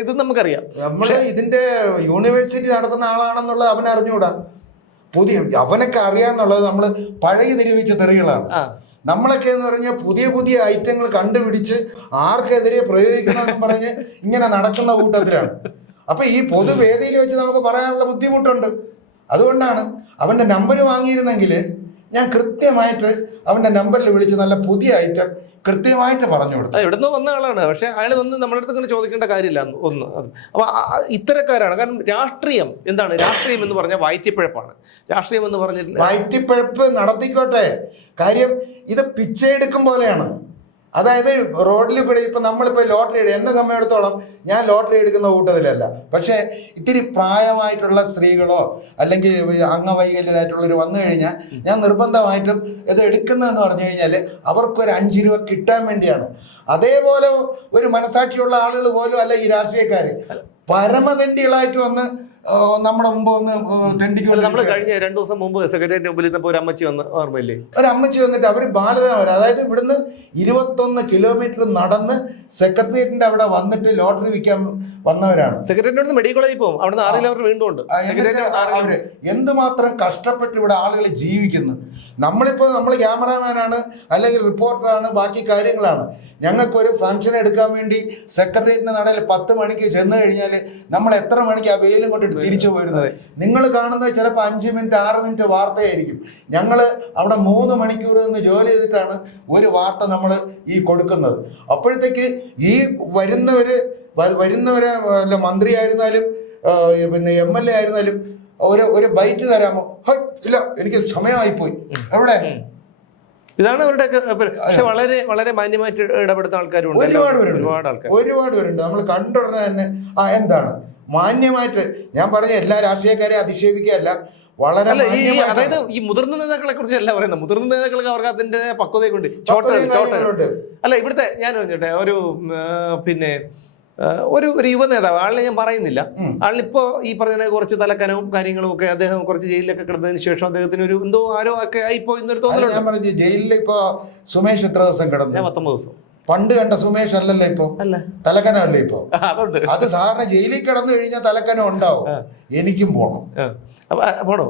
ഇത് നമുക്കറിയാം. നമ്മള് ഇതിന്റെ യൂണിവേഴ്സിറ്റി നടത്തുന്ന ആളാണെന്നുള്ളത് അവൻ അറിഞ്ഞുകൂടാ. അവനൊക്കെ അറിയാന്നുള്ളത് നമ്മള് പഴയ നിരൂപിച്ച തെറികളാണ്. നമ്മളൊക്കെ എന്ന് പറഞ്ഞാൽ പുതിയ ഐറ്റങ്ങൾ കണ്ടുപിടിച്ച് ആർക്കെതിരെ പ്രയോഗിക്കണമെന്ന് പറഞ്ഞ് ഇങ്ങനെ നടക്കുന്ന കൂട്ടത്തിലാണ്. അപ്പൊ ഈ പൊതുവേദിയിൽ വെച്ച് നമുക്ക് പറയാനുള്ള ബുദ്ധിമുട്ടുണ്ട്. അതുകൊണ്ടാണ് അവന്റെ നമ്പർ വാങ്ങിയിരുന്നെങ്കിൽ ഞാൻ കൃത്യമായിട്ട് അവന്റെ നമ്പറിൽ വിളിച്ച് നല്ല പുതിയ ഐറ്റം കൃത്യമായിട്ട് പറഞ്ഞു കൊടുത്തു. എവിടുന്ന് വന്ന ആളാണ്. പക്ഷെ അയാൾ വന്ന് നമ്മുടെ അടുത്ത് ഇങ്ങനെ ചോദിക്കേണ്ട കാര്യമില്ല ഒന്ന്. അപ്പൊ ഇത്തരക്കാരാണ്. കാരണം രാഷ്ട്രീയം എന്താണ്? രാഷ്ട്രീയം എന്ന് പറഞ്ഞാൽ വയറ്റിപ്പിഴപ്പാണ്. രാഷ്ട്രീയം എന്ന് പറഞ്ഞിട്ട് വയറ്റിപ്പിഴപ്പ് നടത്തിക്കോട്ടെ, കാര്യം ഇത് പിച്ചയെടുക്കും പോലെയാണ്. അതായത് റോഡിൽ കൂടെ ഇപ്പൊ നമ്മളിപ്പോ ലോട്ടറി എന്നെ സമയത്തോളം ഞാൻ ലോട്ടറി എടുക്കുന്ന കൂട്ടത്തിലല്ല. പക്ഷെ ഇത്തിരി പ്രായമായിട്ടുള്ള സ്ത്രീകളോ അല്ലെങ്കിൽ അംഗവൈകല്യരായിട്ടുള്ളവർ വന്നു കഴിഞ്ഞാൽ ഞാൻ നിർബന്ധമായിട്ടും ഇത് എടുക്കുന്നതെന്ന് പറഞ്ഞു കഴിഞ്ഞാൽ അവർക്കൊരു 5 രൂപ കിട്ടാൻ വേണ്ടിയാണ്. അതേപോലെ ഒരു മനസാക്ഷിയുള്ള ആളുകൾ പോലും അല്ല ഈ രാഷ്ട്രീയക്കാര്. പരമതെണ്ടികളായിട്ട് വന്ന് നമ്മുടെ മുമ്പ് ഒന്ന് തെണ്ടിക്കൊണ്ട്. നമ്മൾ കഴിഞ്ഞ 2 ദിവസം മുമ്പ് സെക്രട്ടേറിയറ്റ് മുമ്പിൽ ഇരുന്നപ്പോൾ ഒരു അമ്മച്ചി വന്ന്, ഓർമ്മയില്ലേ? ഒരു അമ്മച്ചി വന്നിട്ട് അവര് ബാലരാമൻ, അതായത് ഇവിടുന്ന് 21 കിലോമീറ്റർ നടന്ന് സെക്രട്ടേറിയറ്റിന്റെ അവിടെ വന്നിട്ട് ലോട്ടറി വിൽക്കാൻ വന്നവരാണ്. സെക്രട്ടേറിയറ്റ് മെഡിക്കൽ കോളേജിൽ പോകും, അവിടെ 6 കിലോമീറ്റർ വീണ്ടും ഉണ്ട്. അവര് എന്തുമാത്രം കഷ്ടപ്പെട്ട് ഇവിടെ ആളുകൾ ജീവിക്കുന്നു. നമ്മൾ ക്യാമറാമാനാണ് അല്ലെങ്കിൽ റിപ്പോർട്ടറാണ്, ബാക്കി കാര്യങ്ങളാണ്. ഞങ്ങൾക്കൊരു ഫംഗ്ഷൻ എടുക്കാൻ വേണ്ടി സെക്രട്ടേറിയറ്റിന്റെ നടയിൽ 10 മണിക്ക് ചെന്ന് കഴിഞ്ഞാൽ നമ്മൾ എത്ര മണിക്ക് ആ വെയിലും കൊണ്ടിട്ട് തിരിച്ചു പോയിരുന്നത്? നിങ്ങൾ കാണുന്നത് ചിലപ്പോൾ 5 മിനിറ്റ് 6 മിനിറ്റ് വാർത്തയായിരിക്കും. ഞങ്ങൾ അവിടെ 3 മണിക്കൂർ നിന്ന് ജോലി ചെയ്തിട്ടാണ് ഒരു വാർത്ത നമ്മൾ ഈ കൊടുക്കുന്നത്. അപ്പോഴത്തേക്ക് ഈ വരുന്നവരെ വല്ല മന്ത്രി ആയിരുന്നാലും പിന്നെ MLA ആയിരുന്നാലും ഒരു ബൈറ്റ് തരാമോ? ഇല്ല, എനിക്ക് സമയമായിപ്പോയി. എവിടെ? ഇതാണ് അവരുടെ. പക്ഷെ വളരെ വളരെ മാന്യമായിട്ട് ഇടപെടുന്ന ആൾക്കാരുണ്ട്, ഒരുപാട് പേരുണ്ട്. നമ്മൾ കണ്ടുടനെ തന്നെ എന്താണ് മാന്യമായിട്ട്. ഞാൻ പറഞ്ഞ എല്ലാ രാഷ്ട്രീയക്കാരെയും അധിക്ഷേപിക്കുകയല്ല, വളരെ അതായത് ഈ മുതിർന്ന നേതാക്കളെ കുറിച്ച് അല്ല പറയുന്നത്. മുതിർന്ന നേതാക്കൾക്ക് അവർക്ക് അതിന്റെ പക്വതയുണ്ട്. അല്ല, ഇവിടുത്തെ ഞാൻ പറഞ്ഞോട്ടെ, പിന്നെ ഒരു യുവ നേതാവ്, ആളിനെ ഞാൻ പറയുന്നില്ല, ആളിപ്പോ ഈ പറഞ്ഞ കുറച്ച് തലക്കനവും കാര്യങ്ങളും ഒക്കെ, അദ്ദേഹം കുറച്ച് ജയിലിലൊക്കെ കിടന്നതിന് ശേഷം അദ്ദേഹത്തിന് ഒരു എന്തോ ആരോ ഒക്കെ ആയിപ്പോ എന്നൊരു തോന്നലുണ്ട്. ജയിലിൽ ഇപ്പൊ സുമേഷ് എത്ര ദിവസം കിടന്നു? 19 ദിവസം. പണ്ട് കണ്ട സുമേഷ് അല്ലല്ലോ ഇപ്പൊ, തലക്കനല്ലേ ഇപ്പൊ. അത് സാറിന് ജയിലിൽ കിടന്നു കഴിഞ്ഞാൽ തലക്കനം ഉണ്ടാവും. എനിക്കും പോണം. പോണോ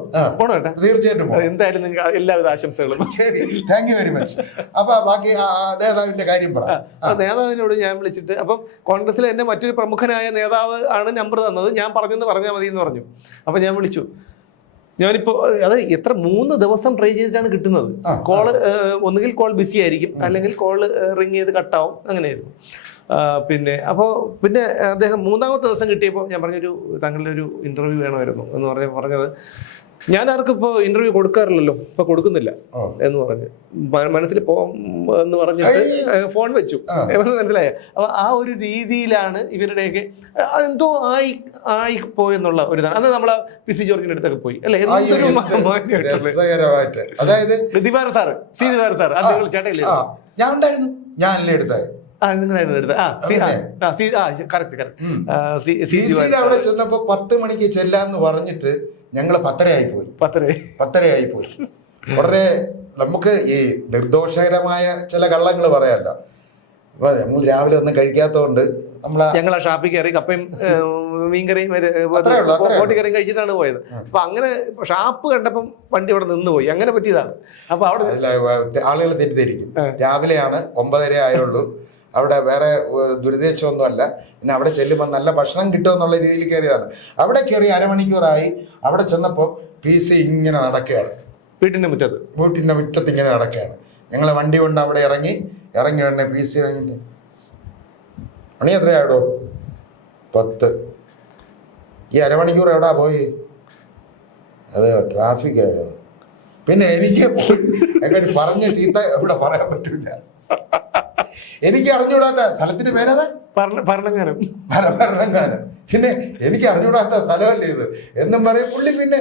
ഏട്ടാ? തീർച്ചയായിട്ടും. എന്തായാലും നിങ്ങൾക്ക് എല്ലാവിധ ആശംസകളും. ശരി, താങ്ക് യു വെരി മച്ച്. അപ്പൊ ബാക്കി നേതാവിന്റെ കാര്യം പറ. നേതാവിനോട് ഞാൻ വിളിച്ചിട്ട്, അപ്പം കോൺഗ്രസിലെ എന്നെ മറ്റൊരു പ്രമുഖനായ നേതാവ് ആണ് നമ്പർ തന്നത്, ഞാൻ പറഞ്ഞെന്ന് പറഞ്ഞാൽ മതി എന്ന് പറഞ്ഞു. അപ്പൊ ഞാൻ വിളിച്ചു. ഞാനിപ്പോ അത് 3 ദിവസം ട്രൈ ചെയ്തിട്ടാണ് കിട്ടുന്നത്. കോള് ഒന്നുകിൽ കോൾ ബിസി ആയിരിക്കും, അല്ലെങ്കിൽ കോള് റിങ് ചെയ്ത് കട്ടാവും, അങ്ങനെയായിരുന്നു. പിന്നെ അദ്ദേഹം 3ാമത്തെ ദിവസം കിട്ടിയപ്പോൾ ഞാൻ പറഞ്ഞൊരു താങ്കളുടെ ഒരു ഇന്റർവ്യൂ വേണമായിരുന്നു എന്ന് പറഞ്ഞത്. ഞാൻ ആർക്കും ഇപ്പോൾ ഇന്റർവ്യൂ കൊടുക്കാറില്ലല്ലോ, ഇപ്പൊ കൊടുക്കുന്നില്ല എന്ന് പറഞ്ഞ് മനസ്സിൽ എന്ന് പറഞ്ഞിട്ട് ഫോൺ വെച്ചു. മനസ്സിലായ? അപ്പൊ ആ ഒരു രീതിയിലാണ് ഇവരുടെയൊക്കെ എന്തോ ആയി പോയെന്നുള്ള ഒരു ഇതാണ്. അന്ന് നമ്മളെ PC ജോർജിന്റെ അടുത്തൊക്കെ പോയി അല്ലെ, അതായത് ദിവാര സാറ്, സി ദിവാര സാർ, അദ്ദേഹം ചേട്ടയില്ലേ? ഞാൻ ഉണ്ടായിരുന്നു, ഞാനല്ലേ എടുത്തത്. അവിടെ ചെന്നപ്പോ 10 മണിക്ക് ചെല്ലാന്ന് പറഞ്ഞിട്ട് ഞങ്ങള് 10:30 പോയി. വളരെ നമുക്ക് ഈ നിർദോഷകരമായ ചില കള്ളങ്ങൾ പറയാമല്ലോ. അപ്പൊ നമ്മൾ രാവിലെ ഒന്നും കഴിക്കാത്തതുകൊണ്ട് ഞങ്ങളാ ഷാപ്പിൽ കയറി കപ്പയും മീൻകറിയും കോട്ടിക്കറിയും കഴിച്ചിട്ടാണ് പോയത്. അപ്പൊ അങ്ങനെ ഷാപ്പ് കണ്ടപ്പം വണ്ടി അവിടെ നിന്ന് പോയി, അങ്ങനെ പറ്റിയതാണ്. അപ്പൊ അവിടെ ആളുകൾ തെറ്റിദ്ധരിക്കും. രാവിലെയാണ് 9:30 ആയുള്ളൂ, അവിടെ വേറെ ദുരുദ്ദേശമൊന്നുമല്ല. പിന്നെ അവിടെ ചെല്ലുമ്പോൾ നല്ല ഭക്ഷണം കിട്ടുമെന്നുള്ള രീതിയിൽ കയറിയതാണ്. അവിടെ കയറി അരമണിക്കൂറായി. അവിടെ ചെന്നപ്പോൾ PC ഇങ്ങനെ നടക്കുകയാണ്, വീട്ടിന്റെ മുറ്റത്ത് ഇങ്ങനെ നടക്കുകയാണ്. ഞങ്ങൾ വണ്ടി കൊണ്ട് അവിടെ ഇറങ്ങി ഉടനെ PC ഇറങ്ങിയിട്ട് മണി എത്രയാടോ? 10. ഈ അരമണിക്കൂർ എവിടാ പോയി? അത് ട്രാഫിക് ആയിരുന്നു. പിന്നെ എനിക്ക് അങ്ങനെ പറഞ്ഞ ചീത്ത ഇവിടെ പറയാൻ പറ്റില്ല. എനിക്ക് അറിഞ്ഞുകൂടാത്ത സ്ഥലത്തിന്റെ പേരതാ ഭരണങ്ങാനം. പിന്നെ എനിക്ക് അറിഞ്ഞുകൂടാത്ത സ്ഥലമല്ലേ ഇത് എന്നും പറയും പുള്ളി. പിന്നെ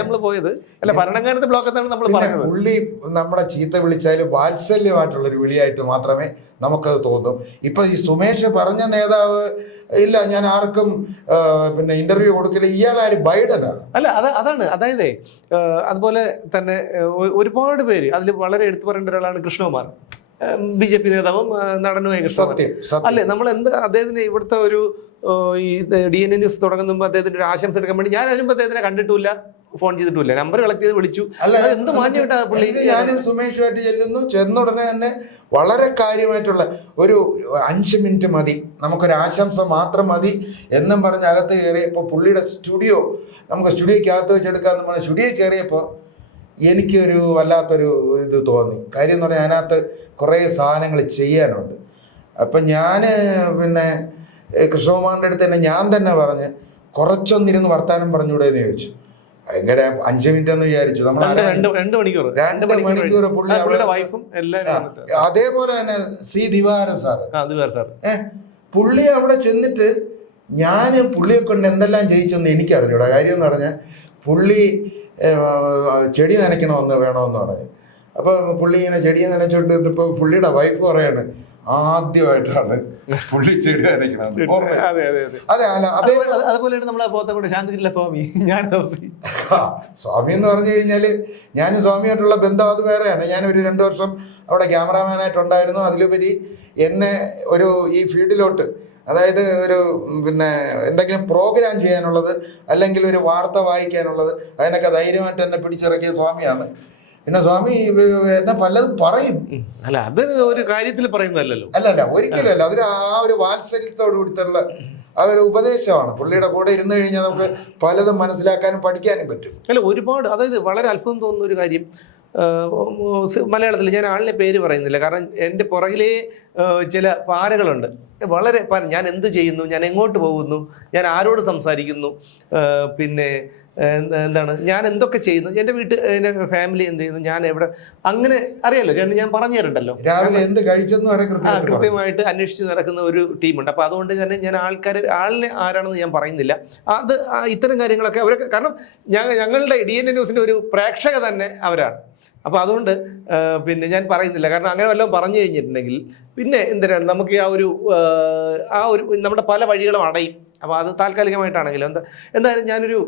നമ്മള് പോയത് അല്ല, ഭരണങ്ങാനത്തെ ബ്ലോക്കത്താണ് നമ്മൾ പറഞ്ഞത്. പുള്ളി നമ്മളെ ചീത്ത വിളിച്ചാലും വാത്സല്യമായിട്ടുള്ള ഒരു വിളിയായിട്ട് മാത്രമേ നമുക്കത് തോന്നും. ഇപ്പൊ ഈ സുമേഷ് പറഞ്ഞ നേതാവ് ഇല്ല ഞാൻ ആർക്കും പിന്നെ ഇന്റർവ്യൂ കൊടുക്കില്ല, ഇയാളാര് ബൈഡനാണ്. അല്ല അതാണ്, അതായത് അതുപോലെ തന്നെ ഒരുപാട് പേര് അതിൽ വളരെ എടുത്തു പറയേണ്ട ഒരാളാണ് കൃഷ്ണകുമാർ, BJP നേതാവും നടനുമായ കൃഷ്ണകുമാർ. അല്ലെ, നമ്മൾ അദ്ദേഹത്തിന് ഇവിടുത്തെ ഒരു ഈ DNA ന്യൂസ് തുടങ്ങുന്ന മുമ്പ് അദ്ദേഹത്തിന്റെ ഒരു ആശംസ എടുക്കാൻ വേണ്ടി ഞാൻ അതിനുമ്പ് അദ്ദേഹത്തിനെ കണ്ടിട്ടില്ല, ഫോൺ ചെയ്തിട്ടില്ല, നമ്പർ കളക്ട് ചെയ്ത് വിളിച്ചു. എന്ത് മാന്യമായിട്ടാ പുള്ളി. ഞാനും സുമേഷുമായിട്ട് ചെന്നുടനെ തന്നെ വളരെ കാര്യമായിട്ടുള്ള ഒരു 5 മിനിറ്റ് മതി, നമുക്കൊരു ആശംസ മാത്രം മതി എന്നും പറഞ്ഞ് അകത്ത് കയറിയപ്പോൾ പുള്ളിയുടെ സ്റ്റുഡിയോ, നമുക്ക് സ്റ്റുഡിയോയ്ക്കകത്ത് വെച്ചെടുക്കാമെന്ന് പറഞ്ഞാൽ സ്റ്റുഡിയോ കയറിയപ്പോൾ എനിക്കൊരു വല്ലാത്തൊരു ഇത് തോന്നി. കാര്യം എന്ന് പറഞ്ഞാൽ അതിനകത്ത് കുറേ സാധനങ്ങൾ ചെയ്യാനുണ്ട്. അപ്പം ഞാൻ പിന്നെ കൃഷ്ണകുമാറിൻ്റെ അടുത്ത് തന്നെ ഞാൻ തന്നെ പറഞ്ഞ് കുറച്ചൊന്നിരുന്ന് വർത്താനം പറഞ്ഞുകൂടെ എന്ന് ചോദിച്ചു. ഭയങ്കര 5 മിനിറ്റ് എന്ന് വിചാരിച്ചു. നമ്മൾ 2 മണിക്കൂർ പുള്ളി. അതേപോലെ തന്നെ ദിവാരൻ സാറ് പുള്ളി അവിടെ ചെന്നിട്ട് ഞാൻ പുള്ളിയെ കൊണ്ട് എന്തെല്ലാം ചെയ്യിച്ചെന്ന് എനിക്കറിഞ്ഞൂടാ. കാര്യം എന്ന് പറഞ്ഞാൽ പുള്ളി ചെടി നനയ്ക്കണമെന്ന് വേണമെന്ന് പറഞ്ഞു. അപ്പൊ പുള്ളി ഇങ്ങനെ ചെടി നനച്ചോണ്ട് ഇപ്പൊ പുള്ളിയുടെ വൈഫ് പറയാണ് ആദ്യമായിട്ടാണ് പുള്ളി ചെടി നനയ്ക്കണത്. സ്വാമി എന്ന് പറഞ്ഞു കഴിഞ്ഞാല് ഞാൻ സ്വാമിയായിട്ടുള്ള ബന്ധം അത് വേറെയാണ്. ഞാൻ ഒരു 2 വർഷം അവിടെ ക്യാമറാമാനായിട്ടുണ്ടായിരുന്നു. അതിലുപരി എന്നെ ഒരു ഈ ഫീൽഡിലോട്ട്, അതായത് ഒരു പിന്നെ എന്തെങ്കിലും പ്രോഗ്രാം ചെയ്യാനുള്ളത് അല്ലെങ്കിൽ ഒരു വാർത്ത വായിക്കാനുള്ളത് അതിനൊക്കെ ധൈര്യമായിട്ട് എന്നെ പിടിച്ചിറക്കിയ സ്വാമിയാണ്. പിന്നെ സ്വാമി എന്നെ പലതും പറയും. അല്ല, അത് ഒരു കാര്യത്തിൽ പറയുന്നതല്ലോ. അല്ലല്ല, ഒരിക്കലും അല്ല. അതൊരു ആ ഒരു വാത്സല്യത്തോട് കൂടിയിട്ടുള്ള ആ ഒരു ഉപദേശമാണ്. പുള്ളിയുടെ കൂടെ ഇരുന്ന് കഴിഞ്ഞാൽ നമുക്ക് പലതും മനസ്സിലാക്കാനും പഠിക്കാനും പറ്റും. അല്ല, ഒരുപാട്, അതായത് വളരെ അത്ഭുതം തോന്നുന്ന ഒരു കാര്യം, മലയാളത്തിൽ ഞാൻ ആളിനെ പേര് പറയുന്നില്ല, കാരണം എൻ്റെ പുറകിലേ ചില പാരകളുണ്ട്. വളരെ ഞാൻ എന്ത് ചെയ്യുന്നു, ഞാൻ എങ്ങോട്ട് പോകുന്നു, ഞാൻ ആരോട് സംസാരിക്കുന്നു, പിന്നെ എന്താണ് ഞാൻ എന്തൊക്കെ ചെയ്യുന്നു, എൻ്റെ എൻ്റെ ഫാമിലി എന്ത് ചെയ്യുന്നു, ഞാൻ എവിടെ, അങ്ങനെ അറിയാലോ ചേട്ടൻ, ഞാൻ പറഞ്ഞു തരണ്ടല്ലോ. രാവിലെ എന്ത് കഴിച്ചെന്ന് വരെ കൃത്യമായിട്ട് അന്വേഷിച്ച് നടക്കുന്ന ഒരു ടീമുണ്ട്. അപ്പോൾ അതുകൊണ്ട് തന്നെ ഞാൻ ആളിനെ ആരാണെന്ന് ഞാൻ പറയുന്നില്ല. അത് ഇത്തരം കാര്യങ്ങളൊക്കെ അവരൊക്കെ, കാരണം ഞങ്ങളുടെ DNA ന്യൂസിൻ്റെ ഒരു പ്രേക്ഷക തന്നെ അവരാണ്. അപ്പോൾ അതുകൊണ്ട് പിന്നെ ഞാൻ പറയുന്നില്ല, കാരണം അങ്ങനെ വല്ലതും പറഞ്ഞു കഴിഞ്ഞിട്ടുണ്ടെങ്കിൽ പിന്നെ എന്തിനാണ് നമുക്ക് ആ ഒരു നമ്മുടെ പല വഴികളും അടയും. അപ്പോൾ അത് താൽക്കാലികമായിട്ടാണെങ്കിലും എന്തായാലും ഞാനൊരു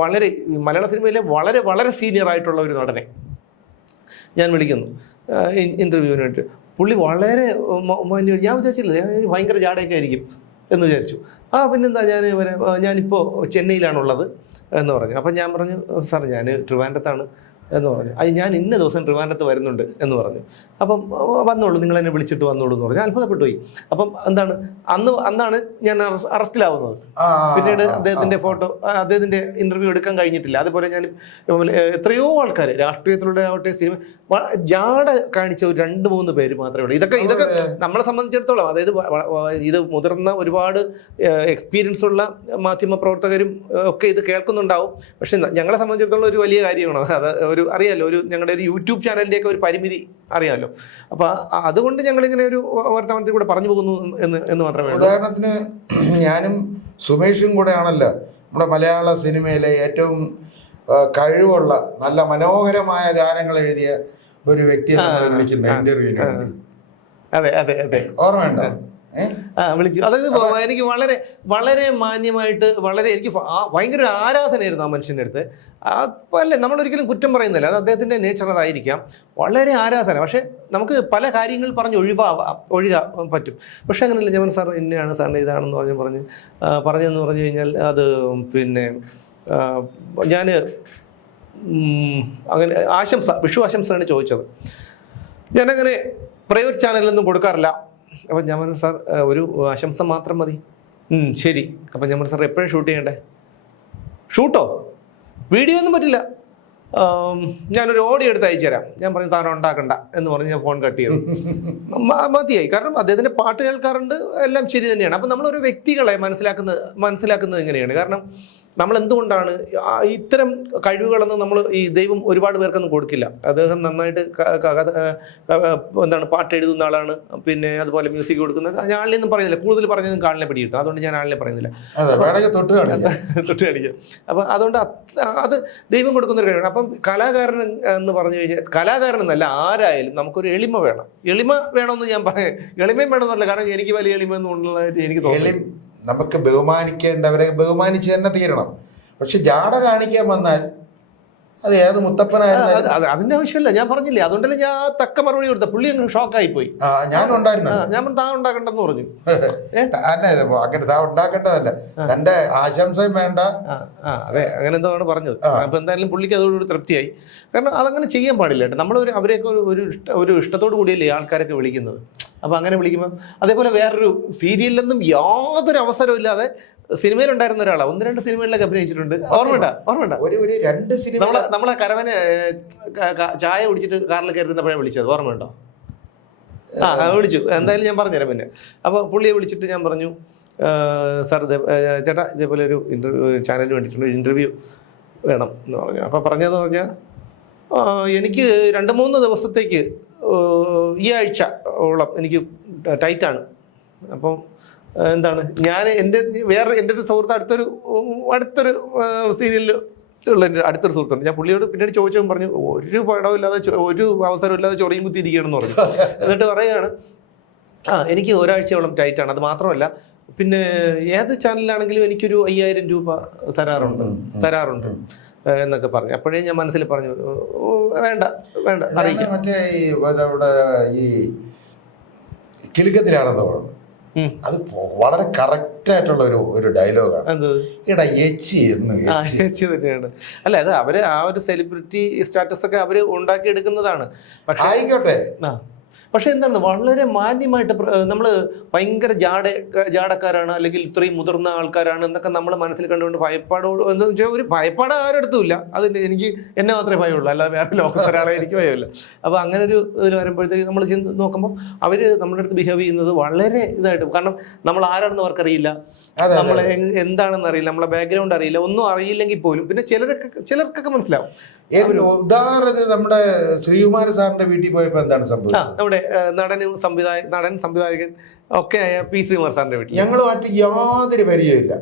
വളരെ മലയാള സിനിമയിലെ വളരെ വളരെ സീനിയർ ആയിട്ടുള്ള ഒരു നടനെ ഞാൻ വിളിക്കുന്നു ഇൻ്റർവ്യൂവിന് വേണ്ടി. പുള്ളി വളരെ ഞാൻ വിചാരിച്ചില്ല, ഭയങ്കര ജാടയൊക്കെ ആയിരിക്കും എന്ന് വിചാരിച്ചു. പിന്നെന്താ ഞാനിപ്പോൾ ചെന്നൈയിലാണുള്ളത് എന്ന് പറഞ്ഞു. അപ്പം ഞാൻ പറഞ്ഞു, സാർ ഞാൻ ട്രിവാൻഡ്രത്താണ് എന്ന് പറഞ്ഞു. ഞാൻ ഇന്ന ദിവസം ട്രിവാൻഡ്രത്ത് വരുന്നുണ്ട് എന്ന് പറഞ്ഞു. അപ്പം വന്നോളൂ, നിങ്ങൾ എന്നെ വിളിച്ചിട്ട് വന്നോളൂ എന്ന് പറഞ്ഞു. അത്ഭുതപ്പെട്ടു പോയി. അപ്പം അന്നാണ് ഞാൻ അറസ്റ്റിലാവുന്നത്. പിന്നീട് അദ്ദേഹത്തിൻ്റെ ഫോട്ടോ, അദ്ദേഹത്തിൻ്റെ ഇൻ്റർവ്യൂ എടുക്കാൻ കഴിഞ്ഞിട്ടില്ല. അതുപോലെ ഞാൻ എത്രയോ ആൾക്കാർ രാഷ്ട്രീയത്തിലൂടെ ആവട്ടെ, സിനിമ ജാട കാണിച്ച ഒരു 2-3 പേര് മാത്രമേ ഉള്ളൂ. ഇതൊക്കെ നമ്മളെ സംബന്ധിച്ചിടത്തോളം, അതായത് ഇത് മുതിർന്ന ഒരുപാട് എക്സ്പീരിയൻസ് ഉള്ള മാധ്യമ പ്രവർത്തകരും ഒക്കെ ഇത് കേൾക്കുന്നുണ്ടാവും. പക്ഷെ ഞങ്ങളെ സംബന്ധിച്ചിടത്തോളം ഒരു വലിയ കാര്യമാണ് അത്. അറിയാലോ, ഞങ്ങളുടെ ഒരു യൂട്യൂബ് ചാനലിൻ്റെയൊക്കെ ഒരു പരിമിതി അറിയാമല്ലോ. അപ്പൊ അതുകൊണ്ട് ഞങ്ങളിങ്ങനെ ഒരു വർത്തമാനത്തിൽ കൂടെ പറഞ്ഞു പോകുന്നു എന്ന് മാത്രമേ. ഉദാഹരണത്തിന് ഞാനും സുമേഷും കൂടെ ആണല്ലോ നമ്മുടെ മലയാള സിനിമയിലെ ഏറ്റവും കഴിവുള്ള നല്ല മനോഹരമായ ഗാനങ്ങൾ എഴുതിയ ഒരു വ്യക്തിയെ വിളിക്കുന്ന ഇന്റർവ്യൂവിന് വേണ്ടി. അതെ അതെ അതെ, ഓർമ്മയുണ്ടോ? വിളിച്ചു. അതായത് എനിക്ക് വളരെ വളരെ മാന്യമായിട്ട്, വളരെ എനിക്ക് ഭയങ്കര ഒരു ആരാധനയായിരുന്നു ആ മനുഷ്യൻ്റെ അടുത്ത്. അപ്പോൾ അല്ലേ, നമ്മളൊരിക്കലും കുറ്റം പറയുന്നില്ല, അത് അദ്ദേഹത്തിൻ്റെ നേച്ചർ അതായിരിക്കാം. വളരെ ആരാധന. പക്ഷേ നമുക്ക് പല കാര്യങ്ങൾ പറഞ്ഞ് ഒഴുകാൻ പറ്റും. പക്ഷെ അങ്ങനെയല്ല, ഞാൻ സാർ ഇന്നയാണ്, സാറിൻ്റെ ഇതാണെന്ന് പറഞ്ഞെന്ന് പറഞ്ഞു കഴിഞ്ഞാൽ അത് പിന്നെ ഞാൻ അങ്ങനെ വിഷു ആശംസയാണ് ചോദിച്ചത്. ഞാനങ്ങനെ പ്രൈവറ്റ് ചാനലിലൊന്നും കൊടുക്കാറില്ല. അപ്പം ഞാൻ പറഞ്ഞു സാർ ഒരു ആശംസ മാത്രം മതി. ശരി. അപ്പം ഞാൻ പറഞ്ഞു സാർ എപ്പോഴും ഷൂട്ട് ചെയ്യണ്ടേ? ഷൂട്ടോ? വീഡിയോ ഒന്നും പറ്റില്ല, ഞാനൊരു ഓഡിയോ എടുത്ത് അയച്ചു തരാം. ഞാൻ പറഞ്ഞു സാധനം ഉണ്ടാക്കണ്ട എന്ന് പറഞ്ഞ് ഞാൻ ഫോൺ കട്ട് ചെയ്തു. മതിയായി. കാരണം അദ്ദേഹത്തിൻ്റെ പാട്ട് കേൾക്കാറുണ്ട്, എല്ലാം ശരി തന്നെയാണ്. അപ്പം നമ്മളൊരു വ്യക്തികളെ മനസ്സിലാക്കുന്നത് എങ്ങനെയാണ്? കാരണം നമ്മൾ എന്തുകൊണ്ടാണ് ഇത്തരം കഴിവുകളൊന്നും നമ്മൾ ഈ ദൈവം ഒരുപാട് പേർക്കൊന്നും കൊടുക്കില്ല. അദ്ദേഹം നന്നായിട്ട് എന്താണ് പാട്ട് എഴുതുന്ന ആളാണ്, പിന്നെ അതുപോലെ മ്യൂസിക് കൊടുക്കുന്നത്. ഞാൻ ആളിനെയൊന്നും പറയുന്നില്ല, കൂടുതൽ പറഞ്ഞതും കാളിനെ പിടി കിട്ടും, അതുകൊണ്ട് ഞാൻ ആളിനെ പറയുന്നില്ല, തൊട്ട് കാണിക്കുക. അപ്പം അതുകൊണ്ട് അത് ദൈവം കൊടുക്കുന്ന ഒരു കഴിവാണ്. അപ്പം കലാകാരൻ എന്ന് പറഞ്ഞു കഴിഞ്ഞാൽ കലാകാരൻ എന്നല്ല, ആരായാലും നമുക്കൊരു എളിമ വേണം. എളിമ വേണമെന്ന് ഞാൻ പറയാം, എളിമയും വേണമെന്നല്ല, കാരണം എനിക്ക് വലിയ എളിമ എന്നുള്ളതായിട്ട് എനിക്ക് തോന്നുന്നു. നമുക്ക് ബഹുമാനിക്കേണ്ടവരെ ബഹുമാനിച്ച് തന്നെ തീരണം. പക്ഷെ ജാട കാണിക്കാൻ വന്നാൽ അത് ഏത് മുത്തപ്പനായിരുന്നു അതിന്റെ ആവശ്യമില്ല. ഞാൻ പറഞ്ഞില്ലേ, അതുകൊണ്ടല്ലേ ഞാൻ തക്ക മറുപടി കൊടുത്ത. പുള്ളി അങ്ങ് ഷോക്കായി പോയി. ഞാൻ ഉണ്ടായിരുന്നു, ഞാൻ താ ഉണ്ടാക്കണ്ടെന്ന് പറഞ്ഞു. അങ്ങനെ താ ഉണ്ടാക്കേണ്ടതല്ല, തന്റെ ആശംസയും വേണ്ട. അതെ, അങ്ങനെ എന്താണ് പറഞ്ഞത്. അപ്പൊ എന്തായാലും പുള്ളിക്ക് അതോടുകൂടി തൃപ്തിയായി. കാരണം അതങ്ങനെ ചെയ്യാൻ പാടില്ല കേട്ടോ. നമ്മൾ അവരെയൊക്കെ ഒരു ഇഷ്ടത്തോടു കൂടിയല്ലേ ആൾക്കാരൊക്കെ വിളിക്കുന്നത്. അപ്പൊ അങ്ങനെ വിളിക്കുമ്പോൾ അതേപോലെ വേറൊരു സീരിയലിലൊന്നും യാതൊരു അവസരവും ഇല്ലാതെ സിനിമയിലുണ്ടായിരുന്ന ഒരാളാണ്. 1-2 സിനിമകളിലൊക്കെ അഭിനയിച്ചിട്ടുണ്ട്. ഓർമ്മയുണ്ട? ഒരു 2 സിനിമ നമ്മളെ കരവന് ചായ കുടിച്ചിട്ട് കാറിൽ കയറുന്നപ്പോഴേ വിളിച്ചത്, ഓർമ്മയുണ്ടോ? വിളിച്ചു. എന്തായാലും ഞാൻ പറഞ്ഞുതരാം പിന്നെ. അപ്പോൾ പുള്ളിയെ വിളിച്ചിട്ട് ഞാൻ പറഞ്ഞു, സാർ ചേട്ടാ ഇതേപോലെ ഒരു ചാനലിന് വേണ്ടിയിട്ടുണ്ട്, ഇൻ്റർവ്യൂ വേണം എന്ന് പറഞ്ഞു. അപ്പോൾ പറഞ്ഞതെന്ന് പറഞ്ഞാൽ എനിക്ക് 2-3 ദിവസത്തേക്ക് ഈ ആഴ്ച ഓളം എനിക്ക് ടൈറ്റാണ്. അപ്പം എന്താണ് ഞാൻ എൻ്റെ ഒരു സുഹൃത്ത് അടുത്തൊരു സീരിയലിൽ ഉള്ള എൻ്റെ അടുത്തൊരു സുഹൃത്തുണ്ട്. ഞാൻ പുള്ളിയോട് പിന്നീട് ചോദിച്ചപ്പോൾ പറഞ്ഞു, ഒരു പടമില്ലാതെ ഒരു അവസരമില്ലാതെ ചൊറിയും കുത്തി ഇരിക്കുകയാണെന്ന് പറഞ്ഞു. എന്നിട്ട് പറയുകയാണ്, എനിക്ക് ഒരാഴ്ചയോളം ടൈറ്റാണ്. അത് മാത്രമല്ല, പിന്നെ ഏത് ചാനലിലാണെങ്കിലും എനിക്കൊരു 5000 രൂപ തരാറുണ്ട് എന്നൊക്കെ പറഞ്ഞു. അപ്പോഴേ ഞാൻ മനസ്സിൽ പറഞ്ഞു, വേണ്ട അറിയിക്കാം. മറ്റേ ഈ കിലുക്കത്തിലാണെന്ന് പറഞ്ഞു. അത് വളരെ കറക്റ്റ് ആയിട്ടുള്ള ഒരു ഡയലോഗാണ്. തന്നെയാണ്. അല്ല, അത് അവര് ആ ഒരു സെലിബ്രിറ്റി സ്റ്റാറ്റസ് ഒക്കെ അവര് ഉണ്ടാക്കിയെടുക്കുന്നതാണ്. പക്ഷെ ആയിക്കോട്ടെ, പക്ഷെ എന്താണ്, വളരെ മാന്യമായിട്ട് നമ്മൾ ഭയങ്കര ജാടക്കാരാണ്, അല്ലെങ്കിൽ ഇത്രയും മുതിർന്ന ആൾക്കാരാണ് എന്നൊക്കെ നമ്മൾ മനസ്സിൽ കണ്ടുകൊണ്ട് ഭയപ്പാടോട് എന്ന് വെച്ചാൽ ഒരു ഭയപ്പാട് ആരെടുത്തും ഇല്ല. അതിൻ്റെ എനിക്ക് എന്നെ മാത്രമേ ഭയമുള്ളൂ, അല്ലാതെ വേറെ ലോകത്തൊരാളെ എനിക്ക് ഭയമില്ല. അപ്പോൾ അങ്ങനെ ഒരു ഇതിൽ വരുമ്പോഴത്തേക്ക് നമ്മൾ നോക്കുമ്പോൾ അവർ നമ്മുടെ അടുത്ത് ബിഹേവ് ചെയ്യുന്നത് വളരെ ഇതായിട്ട്. കാരണം നമ്മൾ ആരാണെന്ന് അവർക്കറിയില്ല, നമ്മളെ എന്താണെന്ന് അറിയില്ല, നമ്മളെ ബാക്ക്ഗ്രൗണ്ട് അറിയില്ല, ഒന്നും അറിയില്ലെങ്കിൽ പോലും പിന്നെ ചിലർക്കൊക്കെ മനസ്സിലാവും. ഉദാഹരണത്തിന് നമ്മുടെ ശ്രീകുമാര സാറിന്റെ വീട്ടിൽ പോയപ്പോ എന്താണ് സംഭവിച്ചത്? നമ്മുടെ നടൻ സംവിധായകൻ ഒക്കെ ആയ പി ശ്രീകുമാർ സാറിന്റെ വീട്ടിൽ ഞങ്ങളുമായിട്ട് യാതൊരു പരിചയമില്ല.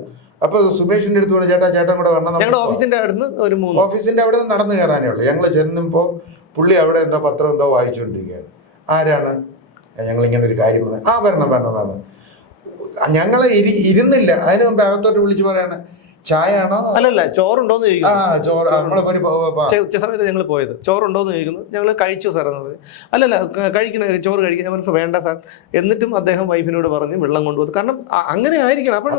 അപ്പൊ സുമേഷിന്റെ അടുത്ത് പറഞ്ഞു, ചേട്ടൻ കൂടെ വരണം. ഞങ്ങളുടെ ഓഫീസിന്റെ അവിടെ നിന്ന് നടന്നു കയറാനേ ഉള്ളൂ. ഞങ്ങൾ ചെന്നുമ്പോ പുള്ളി അവിടെ എന്തോ പത്രം എന്തോ വായിച്ചുകൊണ്ടിരിക്കുകയാണ്. ആരാണ്? ഞങ്ങളിങ്ങനെ ഒരു കാര്യം പറഞ്ഞു. വരണം. ഞങ്ങളെ ഇരുന്നില്ല. അതിന് മുമ്പ് അകത്തോട്ട് വിളിച്ച് പറയാണ്, ചായ ആണോ? അല്ലല്ല, ചോറുണ്ടോന്ന് ചോദിക്കുന്നു. ഉച്ച സമയത്ത് ഞങ്ങൾ പോയത്, ചോറുണ്ടോന്ന് ചോദിക്കുന്നു. ഞങ്ങൾ കഴിച്ചു സാർ എന്ന് പറഞ്ഞു. അല്ലല്ല, ചോറ് കഴിക്കാൻ മനസ്സ് വേണ്ട സാർ. എന്നിട്ടും അദ്ദേഹം വൈഫിനോട് പറഞ്ഞ് വെള്ളം കൊണ്ടുപോകും. കാരണം അങ്ങനെ ആയിരിക്കണം. അപ്പോൾ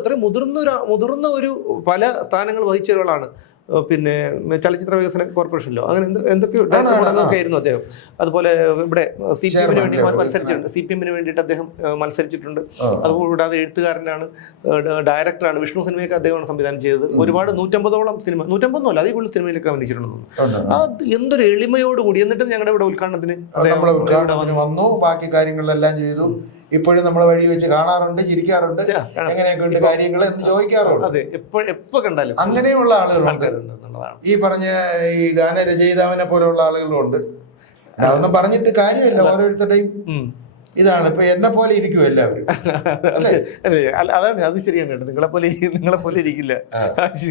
അത്രയും മുതിർന്ന ഒരു പല സ്ഥാനങ്ങൾ വഹിച്ച ഒരാളാണ്. പിന്നെ ചലച്ചിത്ര വികസന കോർപ്പറേഷനിലോ അങ്ങനെ എന്തൊക്കെയോ ആയിരുന്നു അദ്ദേഹം. അതുപോലെ ഇവിടെ CPM-ന് വേണ്ടി CPM-ന് വേണ്ടിയിട്ട് അദ്ദേഹം മത്സരിച്ചിട്ടുണ്ട്. അതുകൂടാതെ എഴുത്തുകാരനാണ്, ഡയറക്ടറാണ്. വിഷ്ണു സിനിമയൊക്കെ അദ്ദേഹമാണ് സംവിധാനം ചെയ്തത്. ഒരുപാട് 150ഓളം സിനിമ, 150 അതിൽ കൂടുതൽ സിനിമയിലൊക്കെ അഭിനയിച്ചിട്ടുണ്ടെന്ന്. അത് എന്തൊരു എളിമയോടുകൂടി. എന്നിട്ട് ഞങ്ങളുടെ ഇവിടെ ഉദ്ഘാടനത്തിന് വന്നു, ബാക്കി കാര്യങ്ങളെല്ലാം ചെയ്തു. ഇപ്പോഴും നമ്മളെ വഴി വെച്ച് കാണാറുണ്ട്, ചിരിക്കാറുണ്ട്, എങ്ങനെയൊക്കെ ഉണ്ട് കാര്യങ്ങൾ എന്ന് ചോദിക്കാറുണ്ട്. അതെ, എപ്പോ കണ്ടാലും അങ്ങനെയുള്ള ആളുകളുണ്ട്. ഈ പറഞ്ഞ ഈ ഗാനരചയിതാവിനെ പോലെയുള്ള ആളുകളുണ്ട്. അതൊന്നും പറഞ്ഞിട്ട് കാര്യമില്ല. ഓരോരുത്തരുടെയും ഇതാണ്. ഇപ്പൊ എന്നെ പോലെ ഇരിക്കും എല്ലാവരും. അതാണ്, അത് ശരിയാണ് കേട്ടോ. നിങ്ങളെ പോലെ ഇരിക്കില്ല.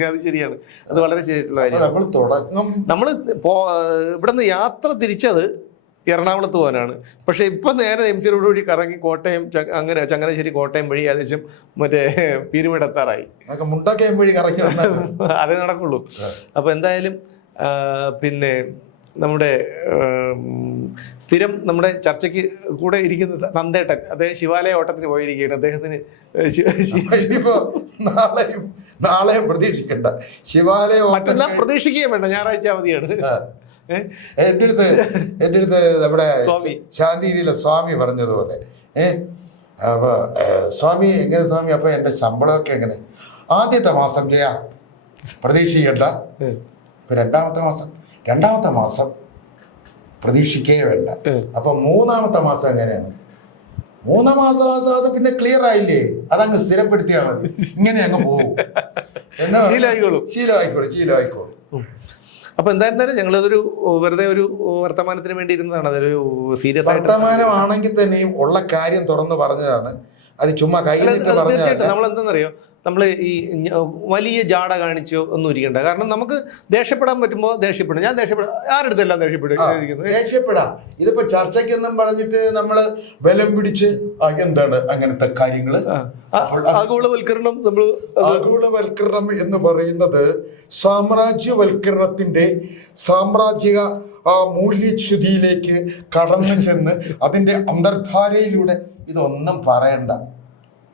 അത് ശരിയാണ്, അത് വളരെ ശരിയായിട്ടുള്ള കാര്യം. നമ്മള് ഇവിടുന്ന് യാത്ര തിരിച്ചത് എറണാകുളത്ത് പോകാനാണ്. പക്ഷെ ഇപ്പം നേരെ MC റോഡ് വഴി കറങ്ങി കോട്ടയം, അങ്ങനെ ചങ്ങനാശ്ശേരി കോട്ടയം വഴി ഏകദേശം മറ്റേ പീരുമേട് എത്താറായി. മുണ്ടക്കയം വഴി കറങ്ങി അതേ നടക്കുള്ളൂ. അപ്പോൾ എന്തായാലും പിന്നെ നമ്മുടെ സ്ഥിരം നമ്മുടെ ചർച്ചയ്ക്ക് കൂടെ ഇരിക്കുന്ന നന്ദേട്ടൻ, അദ്ദേഹം ശിവാലയ ഓട്ടത്തിന് പോയിരിക്കുകയാണ്. അദ്ദേഹത്തിന് നാളെയും പ്രതീക്ഷിക്കണ്ട ശിവാലയ മറ്റന്നാൾ പ്രതീക്ഷിക്കുകയും വേണ്ട, ഞായറാഴ്ച അവധിയാണ്. എൻ്റെ അടുത്ത് നമ്മുടെ ശാന്തിയിലെ സ്വാമി പറഞ്ഞതുപോലെ അപ്പൊ സ്വാമി എങ്ങനെ സ്വാമി, അപ്പൊ എൻ്റെ ശമ്പളമൊക്കെ എങ്ങനെ? ആദ്യത്തെ മാസം പ്രതീക്ഷിക്കേണ്ട. ഇപ്പൊ രണ്ടാമത്തെ മാസം പ്രതീക്ഷിക്കേ വേണ്ട. അപ്പൊ മൂന്നാമത്തെ മാസം എങ്ങനെയാണ്? മൂന്നാം മാസം അത് പിന്നെ ക്ലിയർ ആയില്ലേ, അതങ്ങ് സ്ഥിരപ്പെടുത്തിയാൽ മതി, ഇങ്ങനെ അങ്ങ് പോകും. ശീലമായിക്കോളും. അപ്പൊ എന്തായിരുന്നാലും ഞങ്ങളതൊരു വെറുതെ ഒരു വർത്തമാനത്തിന് വേണ്ടി ഇരുന്നതാണ്. അതൊരു സീരിയസ് വർത്തമാനമാണെങ്കിൽ തന്നെയും ഉള്ള കാര്യം തുറന്നു പറഞ്ഞതാണ്. അത് ചുമ്മാ കയ്യിലിട്ട് പറഞ്ഞതാണ്. നമ്മൾ എന്താണെന്നറിയോ, നമ്മൾ ഈ വലിയ ജാട കാണിച്ചോ ഒന്നും ഇരിക്കണ്ട. കാരണം നമുക്ക് ദേഷ്യപ്പെടാൻ പറ്റുമ്പോൾ ദേഷ്യപ്പെടും. ഞാൻ ആരെടുത്തെല്ലാം ദേഷ്യപ്പെടാം. ഇതിപ്പോ ചർച്ചയ്ക്കെന്നും പറഞ്ഞിട്ട് നമ്മള് ബലം പിടിച്ച് എന്താണ് അങ്ങനത്തെ കാര്യങ്ങള്. ആഗോളവൽക്കരണം എന്ന് പറയുന്നത് സാമ്രാജ്യവൽക്കരണത്തിന്റെ സാമ്രാജ്യിക മൂല്യച്യുതിയിലേക്ക് കടന്നു ചെന്ന് അതിന്റെ അന്തർധാരയിലൂടെ ഇതൊന്നും പറയണ്ട.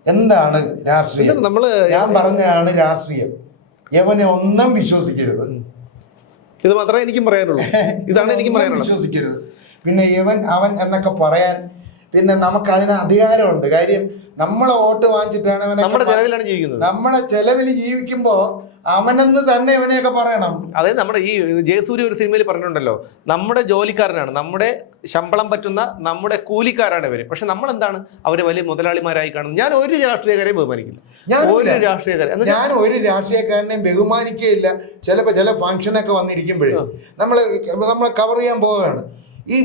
എന്താണ് രാഷ്ട്രീയം? ഞാൻ പറഞ്ഞതാണ് രാഷ്ട്രീയം. യവനെ ഒന്നും വിശ്വസിക്കരുത്. ഇത് മാത്രമേ എനിക്കും പറയാനുള്ളൂ. ഇതാണ് എനിക്കും പറയാനുള്ളത്. വിശ്വസിക്കരുത്. പിന്നെ അവൻ എന്നൊക്കെ പറയാൻ പിന്നെ നമുക്ക് അതിന് അധികാരമുണ്ട്. കാര്യം നമ്മളെ വോട്ട് വാങ്ങിച്ചിട്ടാണ് നമ്മുടെ ചെലവിലാണ് ജീവിക്കുന്നത്. നമ്മളെ ചെലവിൽ ജീവിക്കുമ്പോ അവനെന്ന് തന്നെ ഇവനെയൊക്കെ പറയണം. അതായത് നമ്മുടെ ഈ ജയസൂര്യ ഒരു സിനിമയിൽ പറഞ്ഞിട്ടുണ്ടല്ലോ, നമ്മുടെ ജോലിക്കാരനാണ്, നമ്മുടെ ശമ്പളം പറ്റുന്ന നമ്മുടെ കൂലിക്കാരാണ് ഇവര്. പക്ഷെ നമ്മൾ എന്താണ് അവര് വലിയ മുതലാളിമാരായി കാണുന്നത്. ഞാൻ ഒരു രാഷ്ട്രീയക്കാരെയും ബഹുമാനിക്കില്ല. ഞാൻ ഒരു രാഷ്ട്രീയക്കാരനെയും ബഹുമാനിക്കുകയില്ല. ചില ഫംഗ്ഷനൊക്കെ വന്നിരിക്കുമ്പോഴേ നമ്മളെ കവർ ചെയ്യാൻ പോവുകയാണ്. ഈ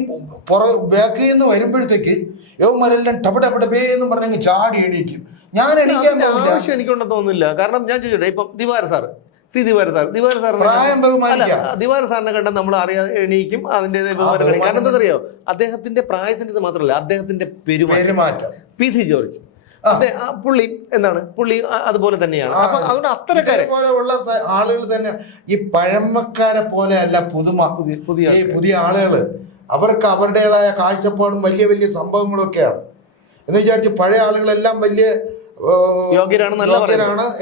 ബാക്കിൽ നിന്ന് വരുമ്പോഴത്തേക്ക് യവന്മാരെല്ലാം ടപടപടപേ എന്ന് പറഞ്ഞെങ്കിൽ ചാടി എണീക്കും. ഞാൻ എണീക്കാൻ ആവശ്യം എനിക്കുണ്ടെന്ന് തോന്നുന്നില്ല. കാരണം ഞാൻ ചോദിച്ചോട്ടെ, ഇപ്പം ദിവാര സാറ് സാറിനെ കണ്ട നമ്മൾ അറിയാൻ എണീക്കും. അതിന്റെ ബഹുമാനം. കാരണം എന്താ അറിയോ, അദ്ദേഹത്തിന്റെ പ്രായത്തിന്റെ മാത്രമല്ല, അദ്ദേഹത്തിന്റെ പെരുമാറ്റം. പി സി ജോർജ് പുള്ളി അതുപോലെ തന്നെയാണ്. അപ്പൊ അതുകൊണ്ട് അത്തരക്കാരെ പോലെയുള്ള ആളുകൾ തന്നെ ഈ പഴമക്കാരെ പോലെ അല്ല പുതിയ ആളുകള്. അവർക്ക് അവരുടേതായ കാഴ്ചപ്പാടും വലിയ വലിയ സംഭവങ്ങളും ഒക്കെയാണ് എന്ന് വിചാരിച്ച് പഴയ ആളുകളെല്ലാം വലിയ യോഗ്യരാണ്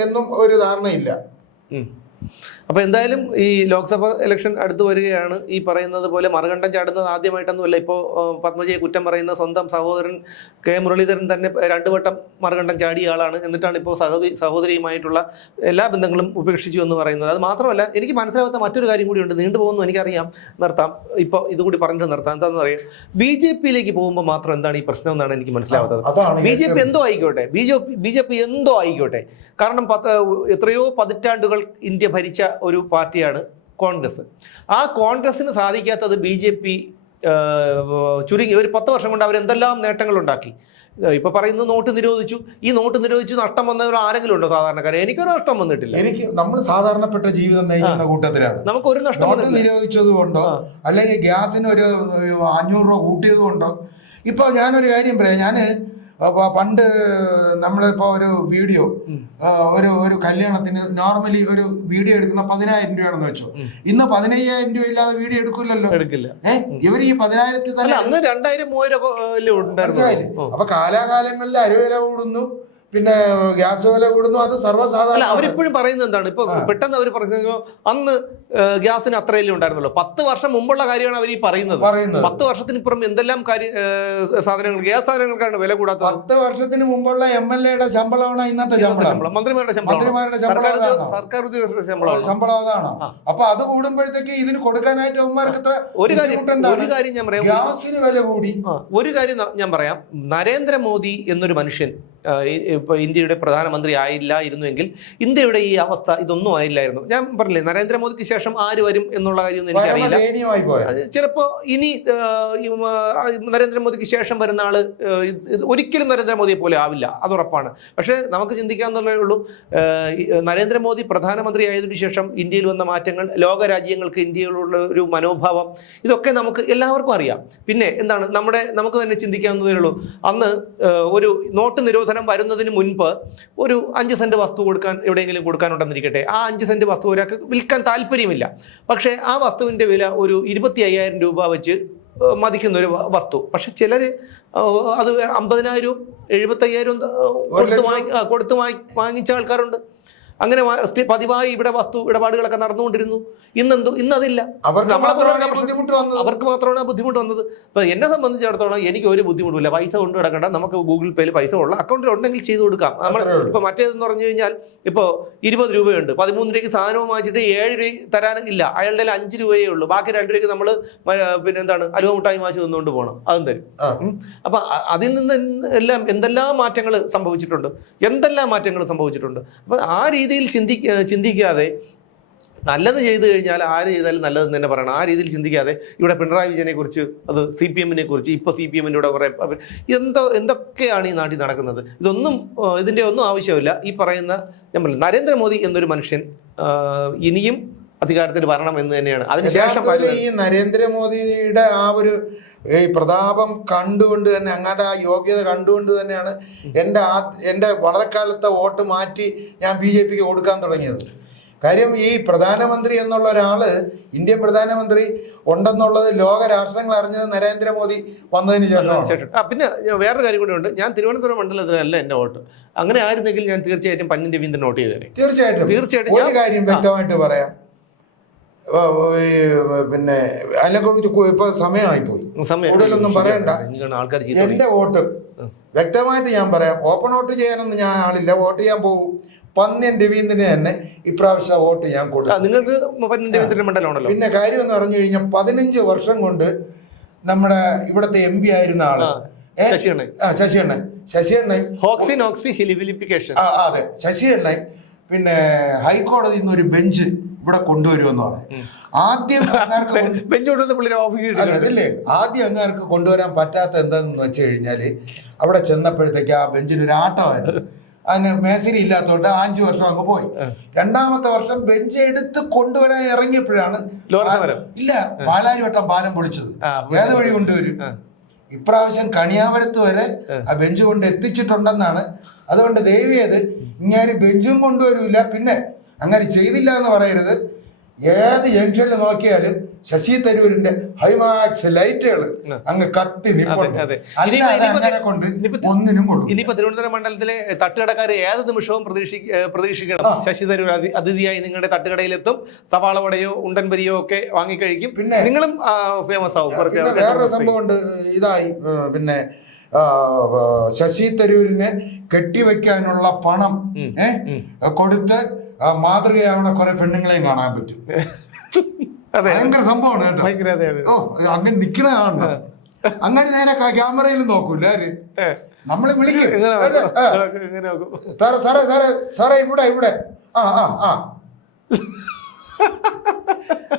എന്നും ഒരു ധാരണയില്ല. അപ്പൊ എന്തായാലും ഈ ലോക്സഭ ഇലക്ഷൻ അടുത്ത് വരികയാണ്. ഈ പറയുന്നത് പോലെ മറുകണ്ഠം ചാടുന്നത് ആദ്യമായിട്ടൊന്നുമല്ല. ഇപ്പോൾ പത്മജിയെ കുറ്റം പറയുന്ന സ്വന്തം സഹോദരൻ കെ മുരളീധരൻ തന്നെ 2 വട്ടം മറുകണ്ഠം ചാടിയ ആളാണ്. എന്നിട്ടാണ് ഇപ്പോൾ സഹോദരിയുമായിട്ടുള്ള എല്ലാ ബന്ധങ്ങളും ഉപേക്ഷിച്ചു എന്ന് പറയുന്നത്. അത് മാത്രമല്ല, എനിക്ക് മനസ്സിലാവാത്ത മറ്റൊരു കാര്യം കൂടിയുണ്ട്. നീണ്ടുപോകുന്നു എനിക്കറിയാം, നിർത്താം. ഇപ്പോൾ ഇതുകൂടി പറഞ്ഞിട്ട് നിർത്താം. എന്താണെന്ന് അറിയാം, BJP-യിലേക്ക് പോകുമ്പോൾ മാത്രം എന്താണ് ഈ പ്രശ്നം എന്നാണ് എനിക്ക് മനസ്സിലാവാത്തത്. BJP എന്തോ ആയിക്കോട്ടെ, BJP എന്തോ ആയിക്കോട്ടെ. കാരണം എത്രയോ പതിറ്റാണ്ടുകൾ ഇന്ത്യ ഭരിച്ച ഒരു പാർട്ടിയാണ് കോൺഗ്രസ്. ആ കോൺഗ്രസിന് സാധിക്കാത്തത് BJP ചുരുങ്ങി ഒരു 10 വർഷം കൊണ്ട് അവർ എന്തെല്ലാം നേട്ടങ്ങൾ ഉണ്ടാക്കി. ഇപ്പൊ പറയുന്നു നോട്ട് നിരോധിച്ചു. ഈ നോട്ട് നിരോധിച്ചു നഷ്ടം വന്നവർ ആരെങ്കിലും ഉണ്ടോ സാധാരണക്കാരെ? എനിക്കൊരു നഷ്ടം വന്നിട്ടില്ല. നമ്മൾ സാധാരണപ്പെട്ട ജീവിതം നയിക്കുന്ന കൂട്ടത്തിലാണ്. നമുക്ക് ഒരു നഷ്ടം നിരോധിച്ചത് കൊണ്ടോ അല്ലെങ്കിൽ ഗ്യാസിന് ഒരു 500 രൂപ കൂട്ടിയത് കൊണ്ടോ. ഇപ്പൊ ഞാനൊരു കാര്യം പറയാം. ഞാന് പണ്ട് നമ്മളിപ്പോ ഒരു വീഡിയോ ഒരു കല്യാണത്തിന് നോർമലി ഒരു വീഡിയോ എടുക്കുന്ന 10,000 രൂപയാണെന്ന് വെച്ചോ. ഇന്ന് 15,000 രൂപ ഇല്ലാതെ വീഡിയോ എടുക്കില്ലല്ലോ. ഇവർ ഈ 10,000 തന്നെ 2,000-3,000 അപ്പൊ കാലാകാലങ്ങളിൽ അരിവില കൂടുന്നു, പിന്നെ ഗ്യാസ് വില കൂടുന്നു. അത് സർവ്വസാധാരണ. അവരിപ്പോഴും പറയുന്നത് എന്താണ്, ഇപ്പൊ പെട്ടെന്ന് അവർ പറഞ്ഞു അന്ന് ഗ്യാസിന് അത്രയല്ലേ ഉണ്ടായിരുന്നല്ലോ. 10 വർഷം മുമ്പുള്ള കാര്യമാണ് അവർ ഈ പറയുന്നത്. 10 വർഷത്തിനിപ്പുറം എന്തെല്ലാം സാധനങ്ങൾ, ഗ്യാസ് സാധനങ്ങൾക്കാണ് വില കൂടാത്തത്. 10 വർഷത്തിന് മുമ്പുള്ള MLA-യുടെ ശമ്പളമാണ് ഇന്നത്തെ ശമ്പളം. മന്ത്രിമാരുടെ സർക്കാർ ഉദ്യോഗസ്ഥരുടെ ശമ്പളം അതാണ്. അപ്പൊ അത് കൂടുമ്പോഴത്തേക്ക് ഇതിന് കൊടുക്കാനായിട്ട് അവന്മാർക്ക് ഒരു കാര്യം ഞാൻ പറയാം. ഗ്യാസിന് വില കൂടി. ഒരു കാര്യം ഞാൻ പറയാം. നരേന്ദ്രമോദി എന്നൊരു മനുഷ്യൻ ഇപ്പൊ ഇന്ത്യയുടെ പ്രധാനമന്ത്രി ആയില്ലായിരുന്നുവെങ്കിൽ ഇന്ത്യയുടെ ഈ അവസ്ഥ ഇതൊന്നും ആയില്ലായിരുന്നു. ഞാൻ പറഞ്ഞില്ലേ, നരേന്ദ്രമോദിക്ക് ശേഷം ആര് വരും എന്നുള്ള കാര്യമൊന്നും എനിക്കറിയില്ല. ചിലപ്പോ ഇനി നരേന്ദ്രമോദിക്ക് ശേഷം വരുന്ന ആള് ഒരിക്കലും നരേന്ദ്രമോദിയെ പോലെ ആവില്ല, അത് ഉറപ്പാണ്. പക്ഷെ നമുക്ക് ചിന്തിക്കാവുന്നതേ ഉള്ളൂ, നരേന്ദ്രമോദി പ്രധാനമന്ത്രി ആയതിനു ശേഷം ഇന്ത്യയിൽ വന്ന മാറ്റങ്ങൾ, ലോക രാജ്യങ്ങൾക്ക് ഇന്ത്യയിലുള്ള ഒരു മനോഭാവം, ഇതൊക്കെ നമുക്ക് എല്ലാവർക്കും അറിയാം. പിന്നെ എന്താണ് നമുക്ക് തന്നെ ചിന്തിക്കാവുന്നതേ ഉള്ളൂ. അന്ന് ഒരു നോട്ട് നിരോധനം വരുന്നതിന് മുൻപ് ഒരു 5 സെന്റ് വസ്തു എവിടെയെങ്കിലും കൊടുക്കാനുണ്ടെന്നിരിക്കട്ടെ. ആ 5 സെന്റ് വസ്തു ഒരാൾക്ക് വിൽക്കാൻ താല്പര്യമില്ല. പക്ഷേ ആ വസ്തുവിന്റെ വില ഒരു 25,000 രൂപ വെച്ച് മതിക്കുന്ന ഒരു വസ്തു. പക്ഷെ ചിലര് അത് 50,000 75,000 കൊടുത്ത് വാങ്ങിച്ച ആൾക്കാരുണ്ട്. അങ്ങനെ പതിവായി ഇവിടെ വസ്തു ഇടപാടുകളൊക്കെ നടന്നുകൊണ്ടിരുന്നു. ഇന്നതില്ല. അവർക്ക് മാത്രമാണ് ആ ബുദ്ധിമുട്ട് വന്നത്. ഇപ്പൊ എന്നെ സംബന്ധിച്ചിടത്തോളം എനിക്ക് ഒരു ബുദ്ധിമുട്ടില്ല. പൈസ കൊണ്ടു കിടക്കണ്ട, നമുക്ക് ഗൂഗിൾ പേയിൽ പൈസ ഉള്ള അക്കൗണ്ടിൽ ഉണ്ടെങ്കിൽ ചെയ്തു കൊടുക്കാം. നമ്മൾ ഇപ്പൊ മറ്റേതെന്ന് പറഞ്ഞു കഴിഞ്ഞാൽ ഇപ്പൊ 20 രൂപയുണ്ട്, 13 രൂപയ്ക്ക് സാധനവും വാങ്ങിച്ചിട്ട് 7 രൂപ തരാനില്ല, അയാളുടെ 5 രൂപയേ ഉള്ളൂ, ബാക്കി 2 രൂപയ്ക്ക് നമ്മൾ പിന്നെ എന്താണ് അലുവ മുട്ടായി വാങ്ങിച്ച് തന്നുകൊണ്ട് പോകണം, അതും തരും. അപ്പൊ അതിൽ നിന്ന് എന്തെല്ലാം മാറ്റങ്ങൾ സംഭവിച്ചിട്ടുണ്ട്. അപ്പൊ ആ രീതിയിൽ ചിന്തിക്കാതെ നല്ലത് ചെയ്തു കഴിഞ്ഞാൽ ആര് ചെയ്താലും നല്ലതെന്ന് തന്നെ പറയണം. ആ രീതിയിൽ ചിന്തിക്കാതെ ഇവിടെ പിണറായി വിജയനെ കുറിച്ച്, അത് CPM-നെ കുറിച്ച്, ഇപ്പോൾ CPM-ന്റെ കൂടെ കുറെ എന്തൊക്കെയാണ് ഈ നാട്ടിൽ നടക്കുന്നത്, ഇതിന്റെ ഒന്നും ആവശ്യമില്ല. ഈ പറയുന്ന നരേന്ദ്രമോദി എന്നൊരു മനുഷ്യൻ ഇനിയും അധികാരത്തിൽ വരണം എന്ന് തന്നെയാണ്. അതിനുശേഷം ഈ നരേന്ദ്രമോദിയുടെ ആ ഒരു ഈ പ്രതാപം കണ്ടുകൊണ്ട് തന്നെ, അങ്ങയുടെ ആ യോഗ്യത കണ്ടുകൊണ്ട് തന്നെയാണ് എൻ്റെ വളരെക്കാലത്തെ വോട്ട് മാറ്റി ഞാൻ BJP-ക്ക് കൊടുക്കാൻ തുടങ്ങിയത്. കാര്യം ഈ പ്രധാനമന്ത്രി എന്നുള്ള ഒരാള്, ഇന്ത്യൻ പ്രധാനമന്ത്രി ഉണ്ടെന്നുള്ളത് ലോക രാഷ്ട്രങ്ങൾ അറിഞ്ഞത് നരേന്ദ്രമോദി വന്നതിന് ശേഷം. പിന്നെ വേറൊരു കാര്യം കൂടി ഉണ്ട്. ഞാൻ തിരുവനന്തപുരം മണ്ഡലത്തിലല്ല എൻ്റെ വോട്ട്. അങ്ങനെ ആയിരുന്നെങ്കിൽ ഞാൻ തീർച്ചയായിട്ടും പന്നിൻ രവീന്ദ്രൻ വോട്ട് ചെയ്തേനെ. തീർച്ചയായിട്ടും ഒരു കാര്യം വ്യക്തമായിട്ട് പറയാം. പിന്നെ അതിനെക്കുറിച്ച് ഇപ്പൊ സമയമായി പോയി, കൂടുതലൊന്നും പറയണ്ട. എന്റെ വോട്ട് വ്യക്തമായിട്ട് ഞാൻ പറയാം. ഓപ്പൺ വോട്ട് ചെയ്യാനൊന്നും ഞാൻ ആളില്ല. വോട്ട് ചെയ്യാൻ പോകും പന്നിയൻ രവീന്ദ്രന് തന്നെ ഇപ്രാവശ്യം വോട്ട് ഞാൻ കൊടുക്കും. നിങ്ങൾക്ക് മണ്ഡലമാണല്ലോ. പിന്നെ കാര്യം എന്ന് പറഞ്ഞു കഴിഞ്ഞാൽ 15 വർഷം കൊണ്ട് നമ്മുടെ ഇവിടുത്തെ MP ആയിരുന്ന ആള് ശശിയണ്ണൻ അതെ, ശശിയണ്ണൻ പിന്നെ ഹൈക്കോടതിയിൽ നിന്ന് ഒരു ബെഞ്ച് ഇവിടെ കൊണ്ടുവരുമെന്ന് പറഞ്ഞു. ആദ്യം ആദ്യം അങ്ങാർക്ക് കൊണ്ടുവരാൻ പറ്റാത്ത എന്താണെന്ന് വെച്ച് കഴിഞ്ഞാല് അവിടെ ചെന്നപ്പോഴത്തേക്ക് ആ ബെഞ്ചിന് ഒരു ആട്ടമായിരുന്നു. അതിന് മേശരി ഇല്ലാത്തതുകൊണ്ട് 5 വർഷം അങ്ങ് പോയി. 2ാമത്തെ വർഷം ബെഞ്ച് എടുത്ത് കൊണ്ടുവരാൻ ഇറങ്ങിയപ്പോഴാണ് ഇല്ല പാലാരിവട്ടം പാലം പൊളിച്ചത്. ഏത് വഴി കൊണ്ടുവരും? ഇപ്രാവശ്യം കണിയാവരത്ത് വരെ ആ ബെഞ്ച് കൊണ്ട് എത്തിച്ചിട്ടുണ്ടെന്നാണ്. അതുകൊണ്ട് ദയവേത് ഇങ്ങനെ ബെഞ്ചും കൊണ്ടുവരില്ല, പിന്നെ അങ്ങനെ ചെയ്തില്ല എന്ന് പറയരുത്. ഏത് ജംഗ്ഷനിൽ നോക്കിയാലും ശശി തരൂരിന്റെ ഹൈമാക്സ് ലൈറ്റുകൾ അങ്ങ് കത്തി നിൽപ്പുണ്ട്. ഒന്നിനും കൊള്ളും. ഇനിയിപ്പോ തിരുവനന്തപുരം മണ്ഡലത്തിലെ തട്ടുകടക്കാർ ഏത് നിമിഷവും പ്രതീക്ഷിക്കണം. ശശി തരൂർ അതിഥിയായി നിങ്ങളുടെ തട്ടുകടയിലെത്തും. സവാള വടയോ ഉണ്ടൻപരിയോ ഒക്കെ വാങ്ങിക്കഴിക്കും. പിന്നെ നിങ്ങളും ഫേമസ് ആവും. വേറൊരു സംഭവം ഉണ്ട്. ഇതായി പിന്നെ ശശി തരൂരിനെ കെട്ടിവെക്കാനുള്ള പണം കൊടുത്ത് മാതൃകയാവണ കുറെ പെണ്ണുങ്ങളെയും കാണാൻ പറ്റും. ഭയങ്കര സംഭവമാണ് കേട്ടോ. ഓ അങ്ങനെ നിക്കണ കാണണം. അങ്ങനെ നേരെ ക്യാമറയിലും നോക്കൂല ആര് നമ്മളെ വിളിക്കും. സാറേ സാറേ സാറേ ഇവിടെ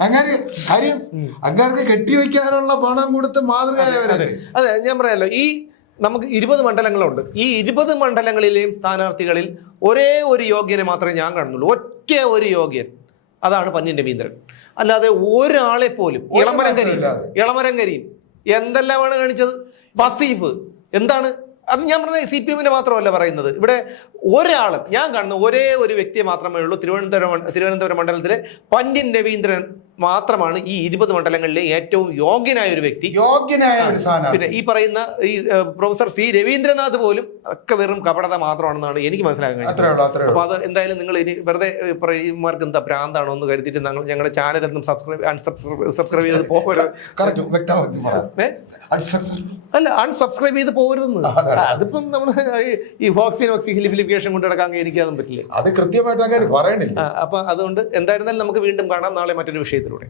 അങ്ങനെ കാര്യം അങ്ങാർക്ക് കെട്ടിവെക്കാനുള്ള പണം കൊടുത്ത് മാതൃകയായവരല്ലേ. അതെ, ഞാൻ പറയാലോ, ഈ നമുക്ക് 20 മണ്ഡലങ്ങളുണ്ട്. ഈ 20 മണ്ഡലങ്ങളിലെയും സ്ഥാനാർത്ഥികളിൽ ഒരേ ഒരു യോഗ്യനെ മാത്രമേ ഞാൻ കാണുന്നുള്ളൂ. ഒറ്റ ഒരു യോഗ്യൻ, അതാണ് പന്നിൻ രവീന്ദ്രൻ. അല്ലാതെ ഒരാളെ പോലും ഇളമരം കരീം എന്തെല്ലാമാണ് കാണിച്ചത്. വസീഫ് എന്താണ് അത് ഞാൻ പറഞ്ഞ CPM-ന്റെ മാത്രമല്ല പറയുന്നത്. ഇവിടെ ഒരാളും ഞാൻ കാണുന്ന ഒരേ ഒരു വ്യക്തിയെ മാത്രമേ ഉള്ളൂ. തിരുവനന്തപുരം മണ്ഡലത്തിലെ പന്നിൻ രവീന്ദ്രൻ മാത്രമാണ് ഈ 20 മണ്ഡലങ്ങളിലെ ഏറ്റവും യോഗ്യനായ ഒരു വ്യക്തി, യോഗ്യനായ ഒരു സ്ഥാനം. പിന്നെ ഈ പറയുന്ന ഈ പ്രൊഫസർ C രവീന്ദ്രനാഥ് പോലും ഒക്കെ വെറും കപടത മാത്രമാണെന്നാണ് എനിക്ക് മനസ്സിലാക്കാൻ കഴിയുന്നത്. അപ്പൊ അത് എന്തായാലും നിങ്ങൾ ഇനി വെറുതെ ഇമാർക്ക് എന്താ ഭ്രാന്താണോ എന്ന് കരുതിയിട്ട് ഞങ്ങളുടെ ചാനലൊന്നും സബ്സ്ക്രൈബ് ചെയ്ത് പോകരുത്. അല്ല, അൺസബ്സ്ക്രൈബ് ചെയ്ത് പോകരുതെന്ന്. അതിപ്പം നമ്മൾ ഈ ഹിലിഫിലിഫിക്കേഷൻ കൊണ്ട് നടക്കാൻ എനിക്കതും പറ്റില്ല. അത് കൃത്യമായിട്ട് പറയണില്ല. അപ്പൊ അതുകൊണ്ട് എന്തായിരുന്നാലും നമുക്ക് വീണ്ടും കാണാം നാളെ മറ്റൊരു വിഷയത്തിലൂടെ.